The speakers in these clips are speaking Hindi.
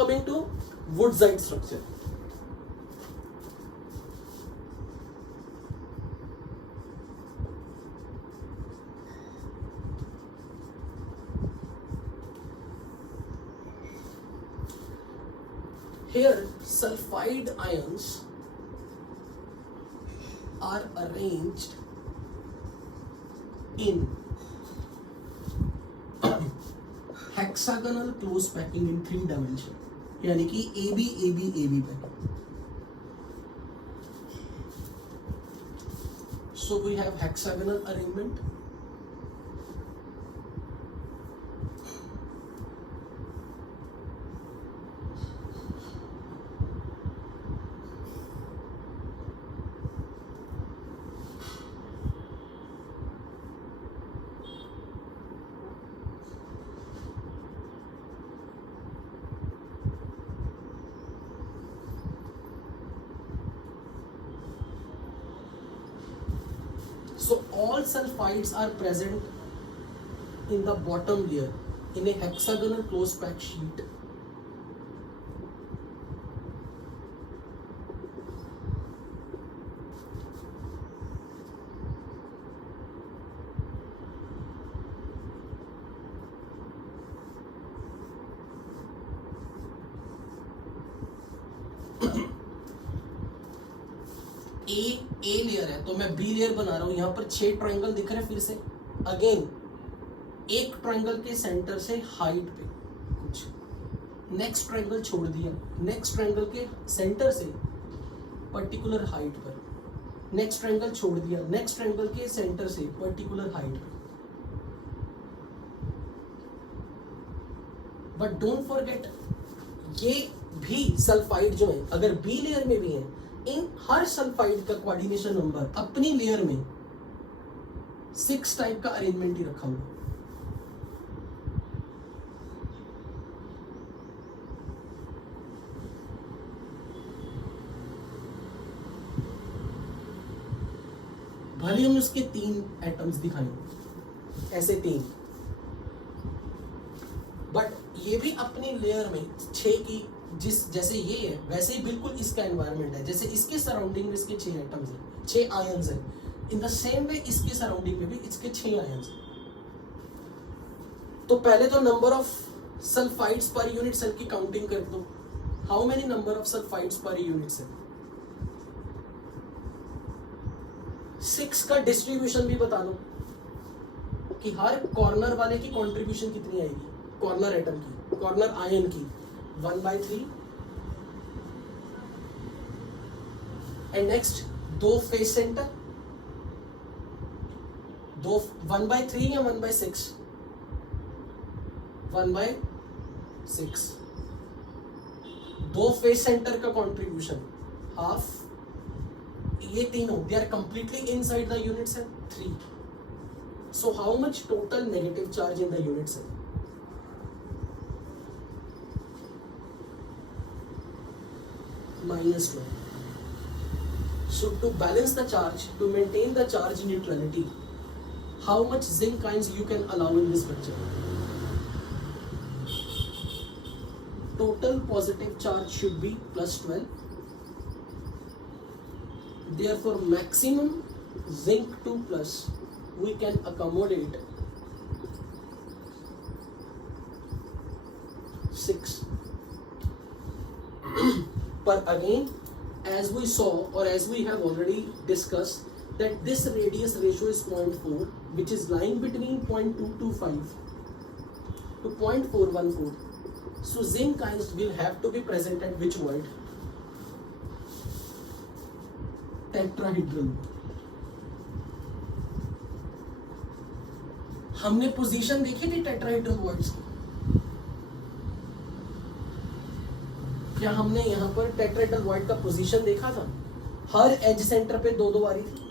coming to Woodside structure. Here sulfide ions are arranged in hexagonal close packing in 3 dimension, यानी कि AB AB AB packing. So we have hexagonal arrangement. So all sulfides are present in the bottom layer in a hexagonal close pack sheet. A layer है तो मैं बी लेयर बना रहा हूं, यहां पर 6 ट्रायंगल दिख रहे हैं. फिर से अगेन एक ट्रायंगल के सेंटर से हाइट पे कुछ, नेक्स्ट ट्रायंगल छोड़ दिया, नेक्स्ट ट्रायंगल के सेंटर से पर्टिकुलर हाइट पर, नेक्स्ट ट्रायंगल छोड़ दिया, नेक्स्ट ट्रायंगल के सेंटर से पर्टिकुलर हाइट पर. बट डोंट फॉरगेट ये भी सल्फाइड जो है अगर बी लेयर में भी है, इन हर सल्फाइड का कोऑर्डिनेशन नंबर अपनी लेयर में 6 टाइप का अरेंजमेंट ही रखा हुआ. भले हम उसके 3 एटम्स दिखाएंगे, ऐसे 3, बट ये भी अपनी लेयर में 6 की, जिस जैसे ये है वैसे ही बिल्कुल इसका एनवायरनमेंट है. जैसे इसके सराउंडिंग में इसके 6 एटम्स हैं, 6 आयंस हैं, इन द सेम वे इसके सराउंडिंग में भी इसके 6 आयंस हैं. तो पहले तो number of sulphides per unit cell की काउंटिंग कर दो. How many number of sulphides per unit cell. 6 का डिस्ट्रीब्यूशन भी बता दो कि हर कॉर्नर वाले की कंट्रीब्यूशन कितनी आएगी, कॉर्नर एटम की, कॉर्नर आयन की 1/3. एंड नेक्स्ट 2 फेस सेंटर, 1/3 या 1/6, 1/6. 2 फेस सेंटर का कंट्रीब्यूशन हाफ. ये तीनों they are completely inside the unit cell 3. So how much total negative charge in the unit cell. -12. So to balance the charge, to maintain the charge neutrality, how much zinc ions you can allow in this structure? Total positive charge should be +12. Therefore maximum zinc 2+ we can accommodate 6. But again, as we saw or as we have already discussed, that this radius ratio is 0.4, which is lying between 0.225 to 0.414. So zinc ions will have to be present at which void? Tetrahedral. हमने पोजीशन देखी थी टेट्राहेड्रल voids की. क्या हमने यहाँ पर टेट्राहेड्रल void का पोजीशन देखा था? हर एज सेंटर पे 2-2 आ रही थी.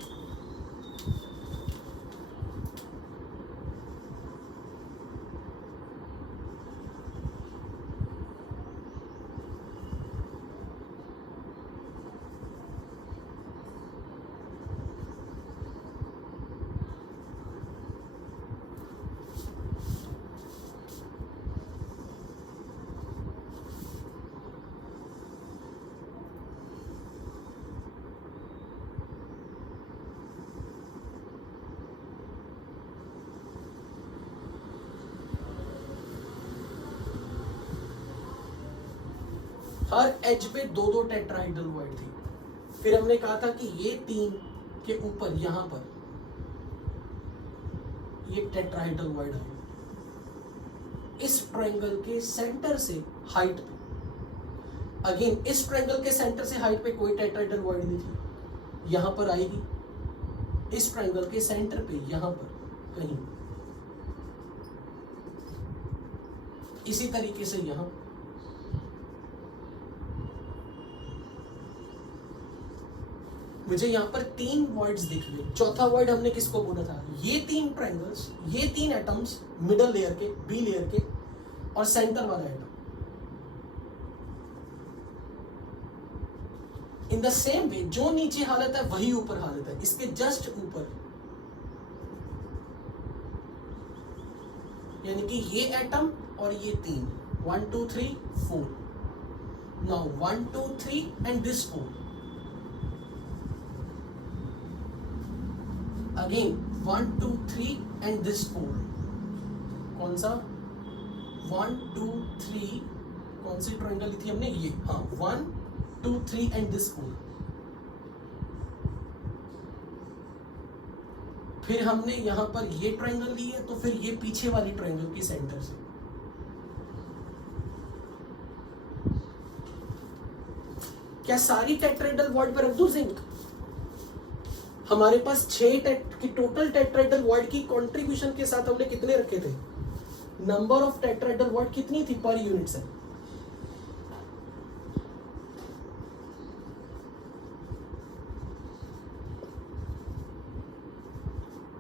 हर एज पे दो दो टेट्राहेड्रल वॉइड थी। फिर हमने कहा था कि ये 3 के ऊपर यहां पर ये टेट्राहेड्रल वॉइड है। इस ट्रायंगल के सेंटर से हाइट पे, अगेन इस ट्रायंगल के सेंटर से हाइट पे कोई टेट्राहेड्रल वॉइड नहीं थी, यहां पर आएगी। इस ट्रायंगल के सेंटर पे यहां पर कहीं, इसी तरीके से यहां, मुझे यहां पर 3 वॉइड्स दिख गए। चौथा वॉइड हमने किसको बोला था? ये 3 ट्रायंगल्स, ये 3 एटम्स, मिडल लेयर के, बी लेयर के और सेंटर वाला atom. In the same way जो नीचे हालत है वही ऊपर हालत है, इसके जस्ट ऊपर, यानी कि ये एटम और ये 3, 1 2 3 4, now 1 2 3 and this 4, again 1 2 3 and this 4, कौन सा 1 2 3, कौन सी ट्रायंगल ली थी हमने? ये, हाँ 1 2 3 एंड दिस 4। फिर हमने यहां पर ये ट्रायंगल ली है, तो फिर ये पीछे वाली ट्रायंगल की सेंटर से, क्या सारी टेट्राहेड्रल वॉइड पर रख दूं जिंक? हमारे पास 6 की टोटल टेट्राहेड्रल वॉइड की कंट्रीब्यूशन के साथ हमने कितने रखे थे? नंबर ऑफ टेट्राहेड्रल वॉइड कितनी थी पर यूनिट से?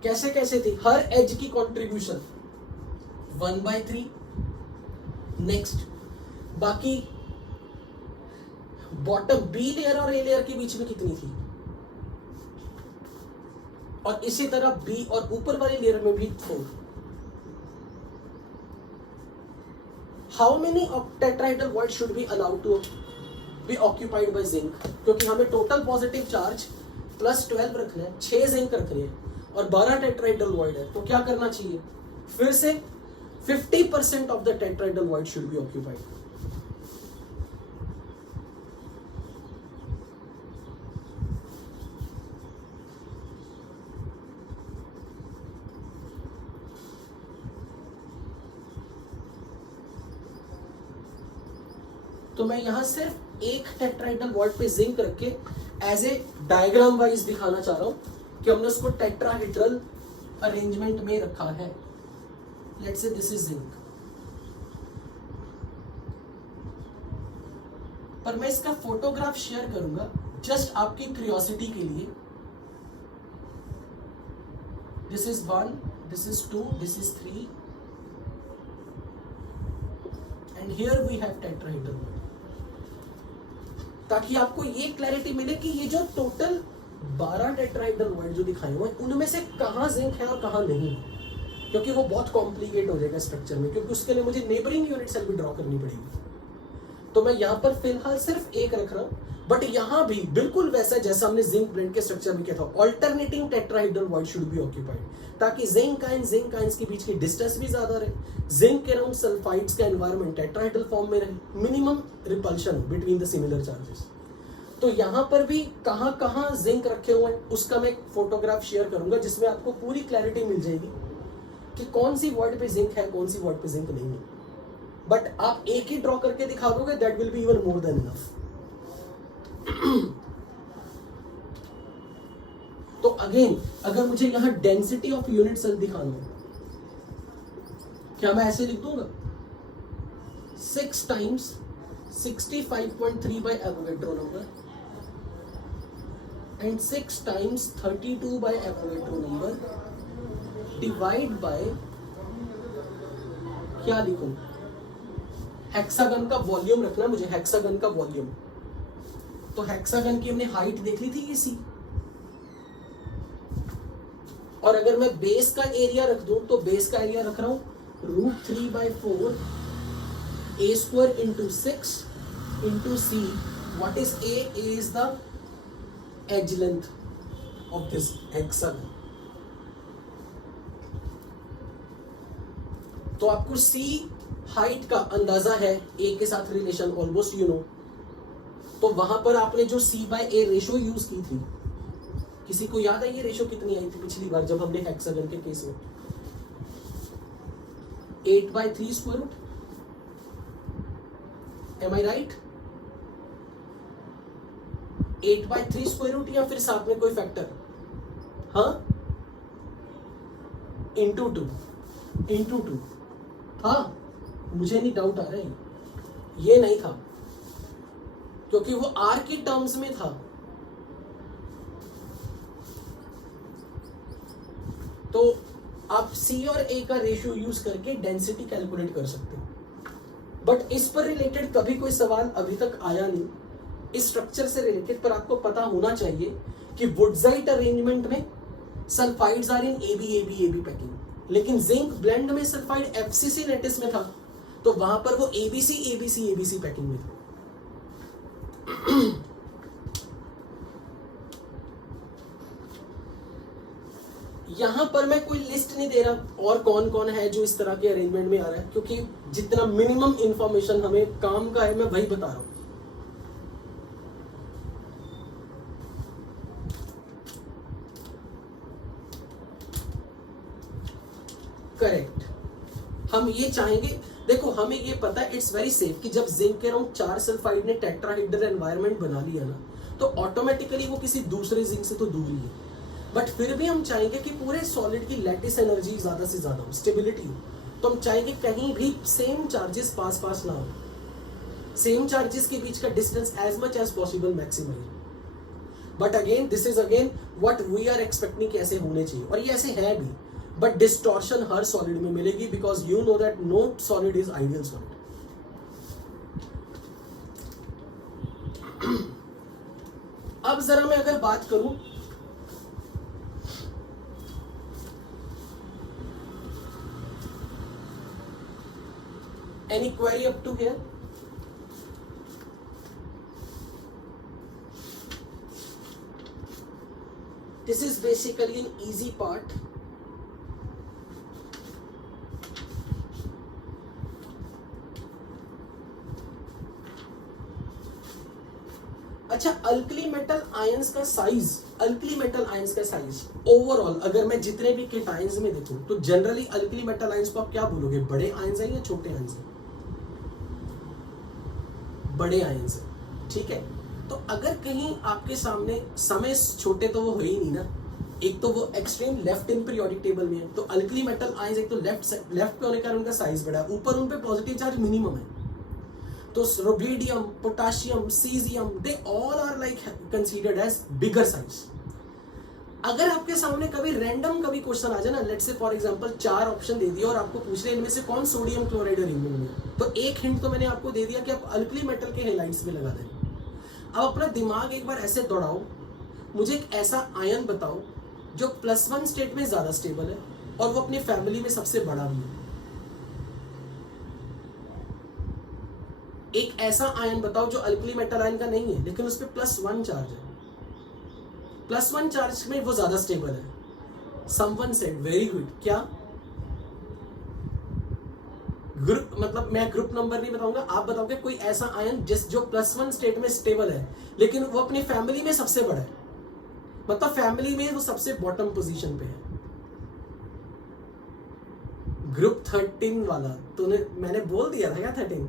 कैसे कैसे थी? हर एज की कंट्रीब्यूशन 1/3। नेक्स्ट, बाकी बॉटम बी लेयर और ए लेयर के बीच में कितनी थी? और इसी तरह बी और ऊपर वाली लेयर में भी 4। How many tetrahedral void should be allowed to be occupied by zinc? क्योंकि हमें टोटल पॉजिटिव चार्ज प्लस 12 रखना है, 6 जिंक रखने हैं और 12 टेट्राहेड्रल वॉइड है, तो क्या करना चाहिए? फिर से 50% of the tetrahedral void should B occupied. तो मैं यहां सिर्फ एक टेट्राहेड्रल वॉइड पे जिंक रख के एज ए डायग्राम वाइज दिखाना चाह रहा हूं कि हमने उसको टेट्राहेड्रल अरेंजमेंट में रखा है। Let's say this is zinc, पर मैं इसका फोटोग्राफ शेयर करूंगा जस्ट आपकी क्यूरियोसिटी के लिए। This is 1, this is 2, this is 3 and here we have tetrahedral void, ताकि आपको ये क्लैरिटी मिले कि ये जो टोटल 12 टेट्राहेड्रल वॉइड जो दिखाए हुए हैं उनमें से कहां जिंक है और कहां नहीं, क्योंकि वो बहुत कॉम्प्लिकेट हो जाएगा स्ट्रक्चर में, क्योंकि उसके लिए मुझे नेबरिंग यूनिट सेल भी ड्रॉ करनी पड़ेगी। तो मैं यहां पर फिलहाल सिर्फ एक रख रहा हूं, बट यहां भी बिल्कुल वैसा जैसा हमने जिंक ब्लेंड के स्ट्रक्चर में किया था, alternating tetrahedral void should B occupied, ताकि जिंक आयंस के बीच की डिस्टेंस भी ज्यादा रहे, जिंक के अराउंड सल्फाइड्स का एनवायरनमेंट टेट्राहेड्रल फॉर्म में रहे, minimum repulsion between the similar charges. तो यहां पर भी कहां कहां जिंक रखे हुए हैं उसका मैं एक फोटोग्राफ शेयर करूंगा, जिसमें आपको पूरी क्लैरिटी मिल जाएगी कि कौन सी वर्ड पे जिंक है, कौन सी वर्ड पे जिंक नहीं है। बट आप एक ही ड्रॉ करके दिखा दोगे, that will be even more than enough. तो अगेन, अगर मुझे यहां डेंसिटी ऑफ यूनिट सेल दिखाना है, क्या मैं ऐसे लिख दूंगा? 6 times 65.3 by Avogadro number and 6 times 32 by Avogadro number divide by, क्या लिखूं? हेक्सागन का वॉल्यूम रखना मुझे, हेक्सागन का वॉल्यूम। तो हेक्सागन की हमने हाइट देख ली थी, ये सी। और अगर मैं बेस का एरिया रख दूं तो बेस का एरिया रख रहा हूं √3/4 a square into 6 into c. What is a? A is the edge length of this hexagon. तो आपको c हाइट का अंदाजा है, a के साथ रिलेशन ऑलमोस्ट यू नो, तो वहां पर आपने जो C/A रेशो यूज की थी, किसी को याद है ये रेशो कितनी आई थी पिछली बार जब हमने हेक्सागन के केस में? 8/3 स्क्वायर रूट। एम आई राइट? 8/3 स्क्वायर रूट या फिर साथ में कोई फैक्टर? हाँ, इंटू टू था। मुझे नहीं डाउट आ रहा है, ये नहीं था क्योंकि वो आर की टर्म्स में था। तो आप सी और ए का रेशियो यूज करके डेंसिटी कैलकुलेट कर सकते हो, बट इस पर रिलेटेड कभी कोई सवाल अभी तक आया नहीं इस स्ट्रक्चर से रिलेटेड। पर आपको पता होना चाहिए कि वुडजाइट अरेंजमेंट में sulphides are in AB packing, लेकिन जिंक ब्लेंड में सल्फाइड FCC लेटिस में था, तो वहां पर वो ABC पैकिंग में था। यहां पर मैं कोई लिस्ट नहीं दे रहा और कौन कौन है जो इस तरह के अरेंजमेंट में आ रहा है, क्योंकि जितना मिनिमम इंफॉर्मेशन हमें काम का है मैं वही बता रहा हूं। करेक्ट, हम ये चाहेंगे, देखो हमें ये पता है इट्स वेरी सेफ कि जब जिंक के अराउंड 4 सल्फाइड ने टेट्राहेड्रल एनवायरनमेंट बना लिया ना, तो ऑटोमेटिकली वो किसी दूसरे जिंक से तो दूर ही है, बट फिर भी हम चाहेंगे कि पूरे सॉलिड की लैटिस एनर्जी ज्यादा से ज्यादा हो, स्टेबिलिटी हो। तो हम चाहेंगे कहीं भी सेम चार्जेस पास ना हो, सेम चार्जेस के बीच का distance as much as possible maximise. But again this is again what we are expecting कि ऐसे होने चाहिए, और ये ऐसे है भी, बट डिस्टॉर्शन हर सॉलिड में मिलेगी because you know that no solid is ideal solid. अब जरा मैं अगर बात करूं any query up to here? This is basically an easy part. अच्छा, अल्कली मेटल आयंस का साइज, ओवरऑल अगर मैं जितने भी केटायंस में देखूं तो जनरली अल्कली मेटल आयंस को आप क्या बोलोगे? बड़े आयंस हैं या छोटे आयंस हैं? बड़े आयंस हैं, ठीक है। तो अगर कहीं आपके सामने समय छोटे तो वो हो ही नहीं ना, एक तो वो extreme left in periodic table में है, तो अल्कली मेटल आयंस एक तो लेफ्ट पे होने के कारण उनका साइज बड़ा है, ऊपर उन पे पॉजिटिव चार्ज मिनिमम है। तो rubidium, potassium, caesium, they all are like considered as bigger size. अगर आपके सामने कभी रैंडम क्वेश्चन आ जाए ना, let's say for example 4 option दे दिए और आपको पूछ रहे इनमें से कौन सोडियम क्लोराइड अरेंजमेंट में, तो एक हिंट तो मैंने आपको दे दिया कि आप अल्कली मेटल के हेलाइड्स में लगा दें। अब अपना दिमाग एक बार ऐसे दौड़ाओ, मुझे एक ऐसा आयन बताओ जो +1 स्टेट में ज्यादा स्टेबल है और वो अपनी फैमिली में सबसे बड़ा भी है। एक ऐसा आयन बताओ जो अल्कली मेटल आयन का नहीं है लेकिन उस पर +1 चार्ज है, +1 चार्ज में वो ज्यादा स्टेबल है। समवन सेड वेरी गुड, क्या ग्रुप, मतलब मैं ग्रुप नंबर नहीं बताऊंगा, आप बताओगे कोई ऐसा आयन जो +1 स्टेट में स्टेबल है लेकिन वो अपनी फैमिली में सबसे बड़ा है, मतलब फैमिली में वो सबसे बॉटम पोजीशन पे है। ग्रुप 13 वाला तो मैंने बोल दिया था क्या 13?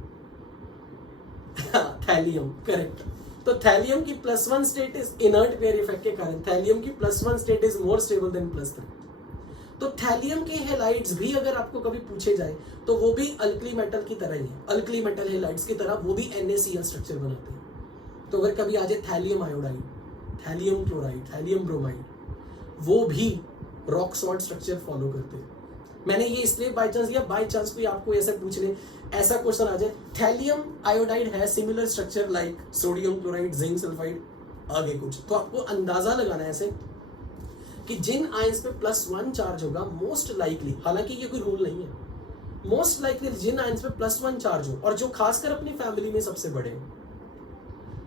Thallium, correct. तो थैलियम की +1 state is inert pair effect के कारण थैलियम की +1 state is more stable then +3। तो थैलियम के हेलाइड्स भी अगर आपको कभी पूछे जाए तो वो भी अल्कली मेटल की तरह ही है, अल्कली मेटल हेलाइड्स की तरह वो भी NaCl स्ट्रक्चर बनाते हैं। तो अगर कभी आ जाए thallium iodide, thallium chloride, thallium bromide, वो भी रॉक सॉल्ट स्ट्रक्चर फॉलो करते हैं। मैंने ये इसलिए बाय चांस दिया, बाय चांस कोई आपको ऐसा पूछ ले, ऐसा क्वेश्चन आ जाए थैलियम आयोडाइड है similar structure like sodium chloride, zinc sulphide, आगे कुछ, तो आपको अंदाजा लगाना है ऐसे कि जिन आयंस पे +1 चार्ज होगा मोस्ट लाइकली, हालांकि ये कोई रूल नहीं है, मोस्ट लाइकली जिन आयंस पे +1 चार्ज हो और जो खासकर अपनी फैमिली में सबसे बड़े हो,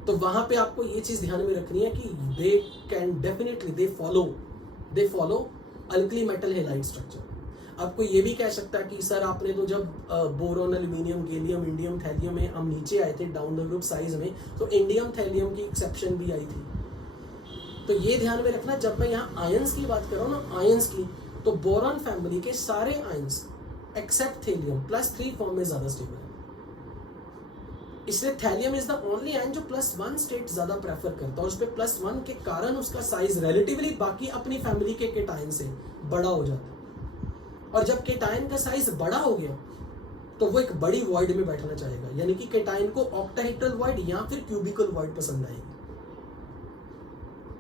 तो वहां पे आपको ये चीज ध्यान में रखनी है कि they can definitely they follow alkali metal halide structure. आपको ये भी कह सकता है कि सर आपने तो जब boron, aluminium, gallium, indium, thallium में हम नीचे आए थे डाउन द ग्रुप साइज में, तो इंडियम थैलियम की एक्सेप्शन भी आई थी। तो ये ध्यान में रखना, जब मैं यहाँ आयंस की बात कर रहा हूँ ना, आयंस की, तो बोरॉन फैमिली के सारे आयंस एक्सेप्ट थैलियम +3 फॉर्म में ज्यादा स्टेबल है। इसलिए thallium is the only ion जो +1 स्टेट ज्यादा प्रेफर करता है, और उस पे +1 के कारण उसका साइज रिलेटिवली बाकी अपनी फैमिली के केटायन से बड़ा हो जाता है। और जब केटायन का साइज बड़ा हो गया तो वो एक बड़ी वॉइड में बैठना चाहेगा, यानी कि केटायन को ऑक्टाहेड्रल वॉइड या फिर क्यूबिकल वॉइड पसंद आएगी।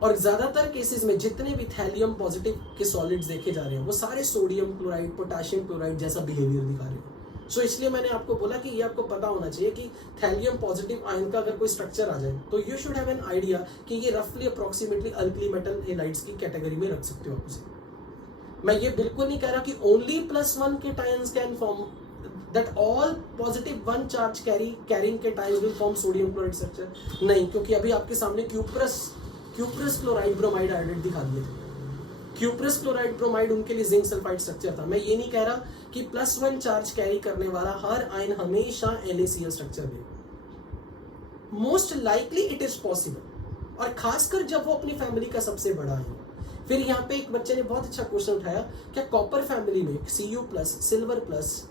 और ज्यादातर केसेस में जितने भी थैलियम पॉजिटिव के सॉलिड्स देखे जा रहे हैं वो सारे सोडियम क्लोराइड, पोटेशियम क्लोराइड जैसा बिहेवियर दिखा रहे हैं। सो इसलिए मैंने आपको बोला कि ये आपको पता होना चाहिए कि थैलियम पॉजिटिव आयन का अगर कोई स्ट्रक्चर आ जाए तो you should have an idea कि ये रफली अप्रोक्सीमेटली अल्कली मेटल हेलाइड्स की कैटेगरी में रख सकते हो आप उसे। मैं ये बिल्कुल नहीं कह रहा कि only +1 cations can form, that all positive 1 charge carrying cations will form sodium chloride structure, नहीं, क्योंकि अभी आपके सामने क्यूप्रस क्लोराइड ब्रोमाइड आयोडाइड दिखा दिए थे। क्यूप्रस क्लोराइड ब्रोमाइड उनके लिए जिंक सल्फाइड स्ट्रक्चर था। मैं ये नहीं कह रहा कि +1 चार्ज कैरी करने वाला हर आयन हमेशा NaCl स्ट्रक्चर देगा। Most likely it is possible, और खासकर जब वो अपनी फैमिली का सबसे बड़ा आयन। फिर यहाँ पे एक बच्चे ने बहुत अच्छा क्वेश्चन उठाया, क्या कॉपर फैमिली में Cu+, सिल्वर प्लस,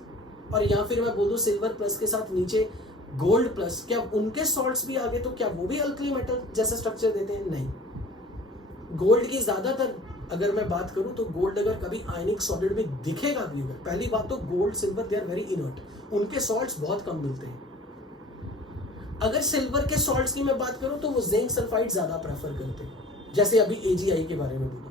और या फिर मैं बोलूँ सिल्वर प्लस के साथ नीचे गोल्ड प्लस, क्या उनके सॉल्ट्स भी आगे तो क्या वो भी अल्कली मेटल जैसा स्ट्रक्चर देते हैं? नहीं। गोल्ड की ज्यादातर अगर मैं बात करूं तो गोल्ड अगर कभी आयनिक सॉलिड में दिखेगा भी होगा, पहली बात तो gold, silver they are very inert, उनके सॉल्ट्स बहुत कम मिलते हैं। अगर सिल्वर के सॉल्ट्स की मैं बात करूं तो वो जिंक सल्फाइड ज्यादा प्रेफर करते हैं, जैसे अभी AgI के बारे में बोला।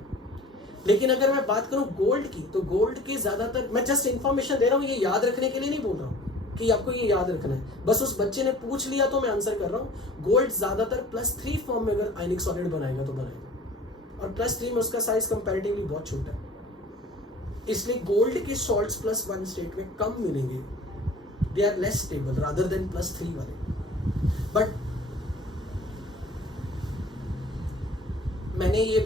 लेकिन अगर मैं बात करूं गोल्ड की, तो गोल्ड के ज्यादातर, मैं जस्ट इंफॉर्मेशन दे रहा हूं, ये याद रखने के लिए नहीं बोल रहा हूं कि आपको ये याद रखना है, बस उस बच्चे ने पूछ लिया तो मैं आंसर कर रहा हूं। गोल्ड ज्यादातर +3 फॉर्म में अगर आयनिक सॉलिड बनाएगा तो बनाएगा, और +3 में उसका साइज कंपैरेटिवली बहुत छोटा है, इसलिए गोल्ड के सॉल्ट्स +1 स्टेट में कम मिलेंगे, they are less stable rather than +3 वाले। बट मैंने ये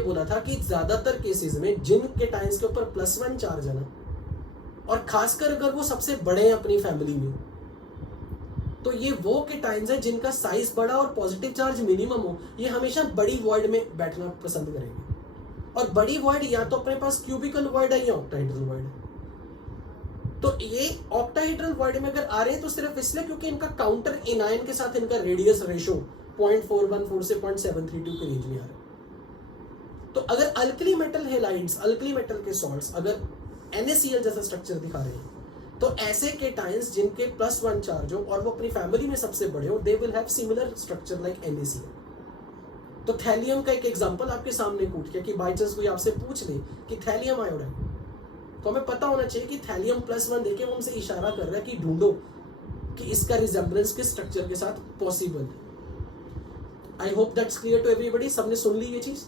बोला था कि ज्यादातर केसेस में जिन केटायंस के ऊपर +1 चार्ज है ना, और खासकर अगर वो सबसे बड़े हैं अपनी फैमिली में, तो ये वो केटायंस हैं जिनका साइज बड़ा और पॉजिटिव चार्ज मिनिमम हो, ये हमेशा बड़ी वॉइड में बैठना पसंद करेंगे। और बड़ी वॉइड या तो अपने पास क्यूबिकल वॉइड है या ऑक्टाहेड्रल वॉइड है। तो ये ऑक्टाहेड्रल वॉइड में अगर आ रहे हैं तो सिर्फ इसलिए क्योंकि इनका काउंटर एनायन के साथ इनका रेडियस रेशो 0.414 से 0.732 के रेंज में आ रहा है। तो अगर alkali metal halides, alkali metal के सॉल्ट्स अगर NaCl जैसा स्ट्रक्चर दिखा रहे हैं, तो ऐसे केटायंस जिनके +1 चार्ज हो और वो अपनी फैमिली में सबसे बड़े हो, they will have similar structure like NaCl। तो थैलियम का एक एग्जांपल आपके सामने कूट किया कि बाई चांस कोई आपसे पूछ ले कि थैलियम आयोडाइड, तो हमें पता होना चाहिए कि थैलियम +1 देके वो हमसे इशारा कर रहा है कि ढूंढो कि इसका रिजेम्बलेंस किस स्ट्रक्चर के साथ पॉसिबल है। I hope that's clear to everybody. सबने सुन ली ये चीज?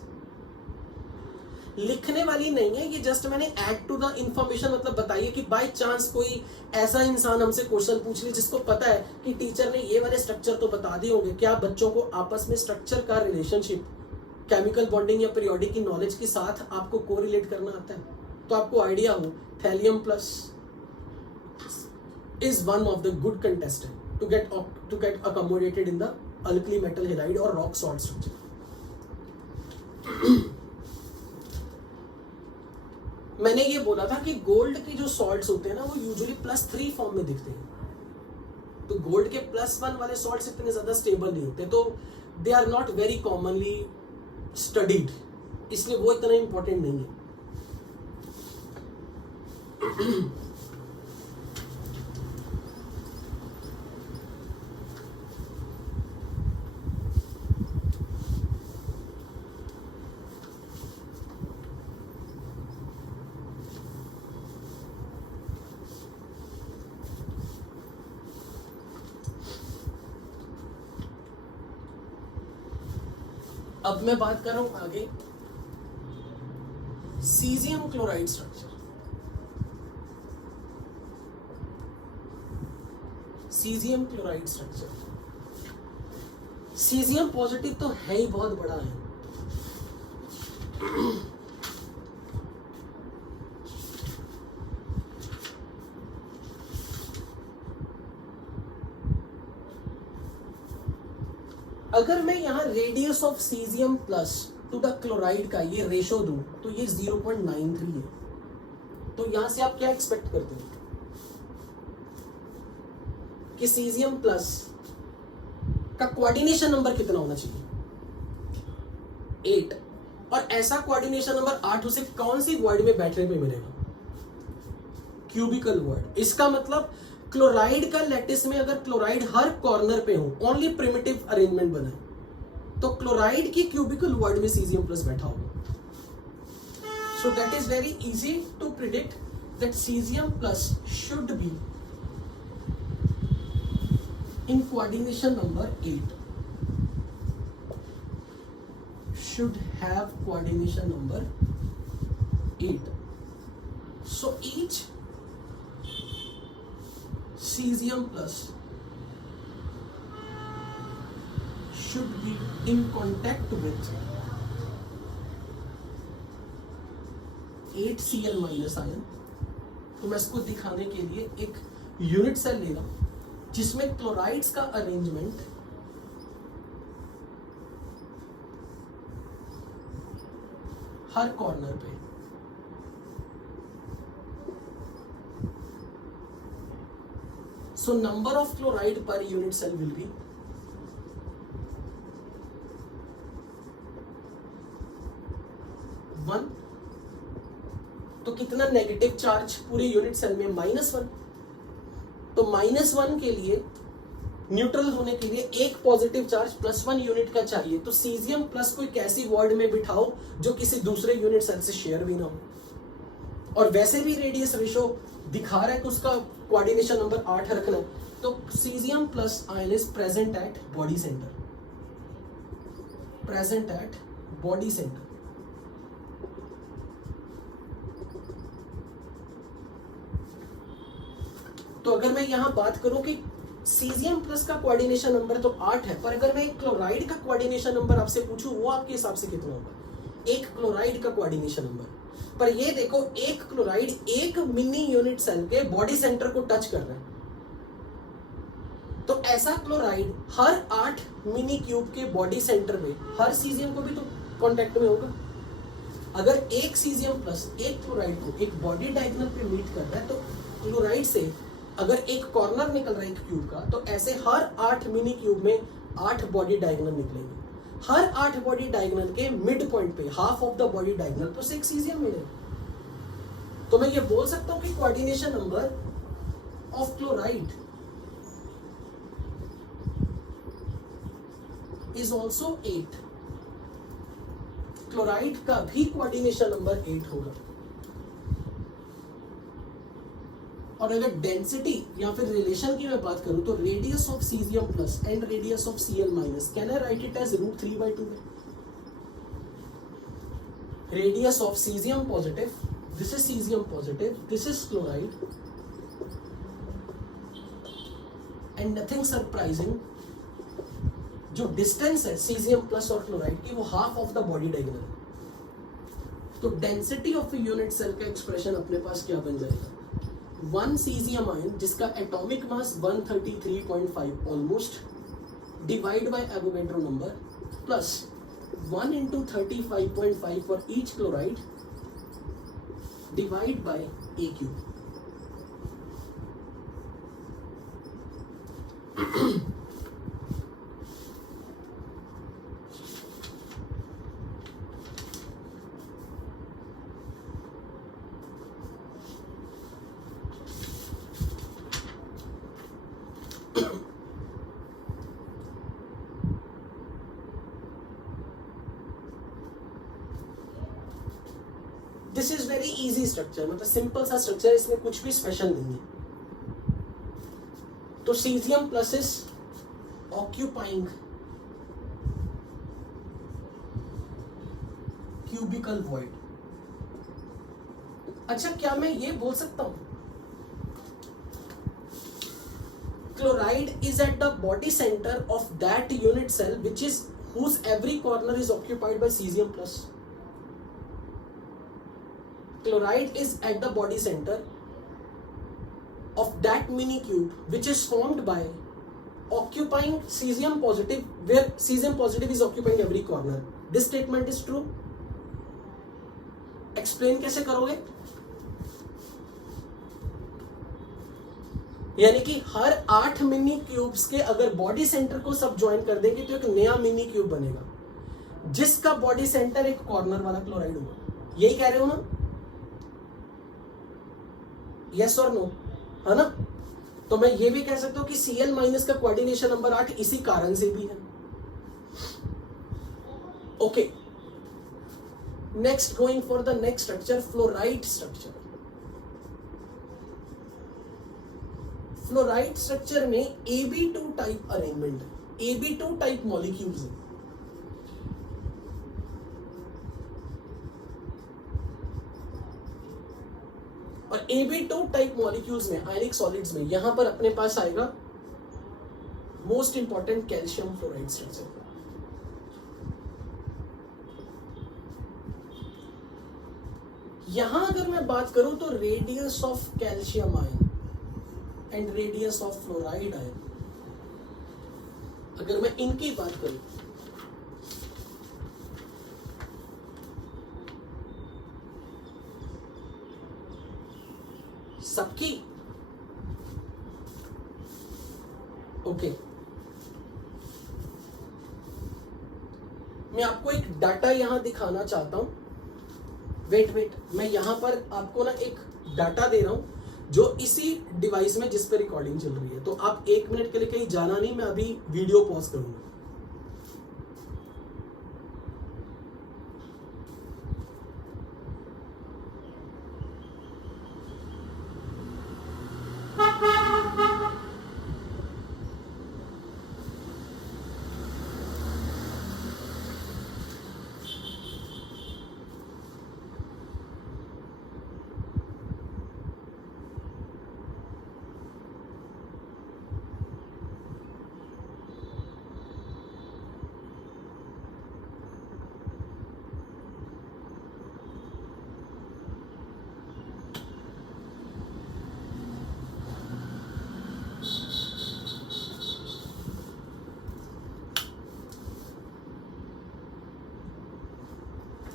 लिखने वाली नहीं है ये, जस्ट मैंने ऐड टू द इंफॉर्मेशन मतलब बताइए कि बाय चांस कोई ऐसा इंसान हमसे क्वेश्चन पूछ ले जिसको पता है कि टीचर ने ये वाले स्ट्रक्चर तो बता दिए होंगे, क्या बच्चों को आपस में स्ट्रक्चर का रिलेशनशिप केमिकल बॉन्डिंग या पीरियोडिक की नॉलेज के साथ आपको कोरिलेट करना आता है? तो आपको आइडिया हो thallium plus is one of the good contestant to get accommodated in the alkali metal halide और रॉक सॉल्ट स्ट्रक्चर। मैंने ये बोला था कि गोल्ड के जो सॉल्ट्स होते हैं ना वो यूजुअली +3 फॉर्म में दिखते हैं। तो गोल्ड के +1 वाले सॉल्ट्स इतने ज्यादा स्टेबल नहीं होते, तो they are not very commonly studied, इसलिए वो इतना इंपॉर्टेंट नहीं है। अब मैं बात कर रहा हूं आगे caesium chloride structure. Caesium chloride structure, caesium positive तो है ही बहुत बड़ा है, अगर मैं यहाँ radius of caesium plus two the chloride का ये रेशो दूं तो ये 0.93 है। तो यहां से आप क्या एक्सपेक्ट करते हो कि सीजियम प्लस का कोऑर्डिनेशन नंबर कितना होना चाहिए? 8। और ऐसा कोऑर्डिनेशन नंबर 8 उसे कौन सी वर्ड में बैटरी में मिलेगा? Cubical void. इसका मतलब क्लोराइड का लैटिस में अगर क्लोराइड हर कॉर्नर पे हो, ओनली प्रिमिटिव अरेंजमेंट बना है, तो क्लोराइड की क्यूबिकल वर्ड में सीजियम प्लस बैठा होगा। So that is very easy to predict that caesium plus should be in coordination number 8, should have coordination number 8. So each cesium plus should be in contact with 8Cl minus ion. तो मैं इसको दिखाने के लिए एक यूनिट सेल ले रहा हूं जिसमें क्लोराइड्स का अरेंजमेंट हर कॉर्नर पे। So number of chloride per unit cell will be 1। तो कितना नेगेटिव चार्ज पूरे यूनिट सेल में? -1। तो -1 के लिए न्यूट्रल होने के लिए एक पॉजिटिव चार्ज +1 यूनिट का चाहिए। तो सीजियम प्लस को एक ऐसी वर्ड में बिठाओ जो किसी दूसरे यूनिट सेल से शेयर भी ना हो, और वैसे भी रेडियस रेशो दिखा रहा है तो उसका कोऑर्डिनेशन नंबर 8 रखना है। तो caesium plus ion is present at body centre, present at body centre. तो अगर मैं यहां बात करूं कि सीजियम प्लस का कोऑर्डिनेशन नंबर तो 8 है, पर अगर मैं एक क्लोराइड का कोऑर्डिनेशन नंबर आपसे पूछूं वो आपके हिसाब से कितना होगा? एक क्लोराइड का कोऑर्डिनेशन नंबर। पर ये देखो, एक क्लोराइड एक मिनी यूनिट सेल के बॉडी सेंटर को टच कर रहा है, तो ऐसा क्लोराइड हर 8 मिनी क्यूब के बॉडी सेंटर में हर सीजियम को भी तो कांटेक्ट में होगा। अगर एक सीजियम प्लस एक क्लोराइड को एक बॉडी डायगोनल पे मीट कर रहा है, तो क्लोराइड से अगर एक कॉर्नर निकल रहा है एक क्यूब का, तो ऐसे हर 8 मिनी क्यूब में 8 बॉडी डायगोनल निकलेंगे। हर 8 बॉडी डायगोनल के मिड पॉइंट पे, half of the body diagonal पर से एक सीजियम मिलेगा। तो मैं ये बोल सकता हूं कि coordination number of chloride is also 8। Chloride का भी कोऑर्डिनेशन नंबर 8 होगा। और अगर डेंसिटी या फिर रिलेशन की मैं बात करूं तो radius of caesium plus and radius of Cl minus, can I write it as √3/2? Radius of caesium positive, this is caesium positive, this is chloride, and nothing surprising, जो डिस्टेंस है सीजियम प्लस और क्लोराइड की वो half of the body diagonal. तो डेंसिटी ऑफ यूनिट सेल का एक्सप्रेशन अपने पास क्या बन जाएगा? 1 सीजियम आयन जिसका atomic mass 133.5 almost, divide by Avogadro number, plus 1 × 35.5 for each chloride, divide by AQ। This is very easy structure, मतलब सिंपल सा स्ट्रक्चर, इसमें कुछ भी स्पेशल नहीं है। तो caesium plus is occupying cubical void. अच्छा, क्या मैं ये बोल सकता हूं chloride is at the body centre of that unit cell which is whose every corner is occupied by cesium plus? Chloride is at the body center of that mini cube which is formed by occupying cesium positive, where cesium positive is occupying every corner. This statement is true. Explain कैसे करोगे? यानी कि हर 8 मिनी क्यूब्स के अगर बॉडी सेंटर को सब ज्वाइन कर देंगे तो एक नया मिनी क्यूब बनेगा, जिसका बॉडी सेंटर एक कॉर्नर वाला क्लोराइड होगा। यही कह रहे हो ना? यस और नो, है ना? तो मैं ये भी कह सकता हूं कि Cl माइनस का कोऑर्डिनेशन नंबर 8 इसी कारण से भी है। Okay, next going for the next structure, fluoride structure. Fluoride structure में Ab2 टाइप अरेंजमेंट है, Ab2 टाइप मॉलिक्यूल्स है। और Ab2 टाइप मॉलिक्यूल्स में, आयनिक सॉलिड्स में, यहां पर अपने पास आएगा most important calcium fluoride structure. यहां अगर मैं बात करूं तो radius of calcium ion and radius of fluoride ion, अगर मैं इनकी बात करूं, सबकी, ओके, मैं आपको एक डाटा यहां दिखाना चाहता हूं। वेट, मैं यहां पर आपको ना एक डाटा दे रहा हूं जो इसी डिवाइस में, जिस पर रिकॉर्डिंग चल रही है। तो आप 1 मिनट के लिए कहीं जाना नहीं, मैं अभी वीडियो पॉज करूंगा।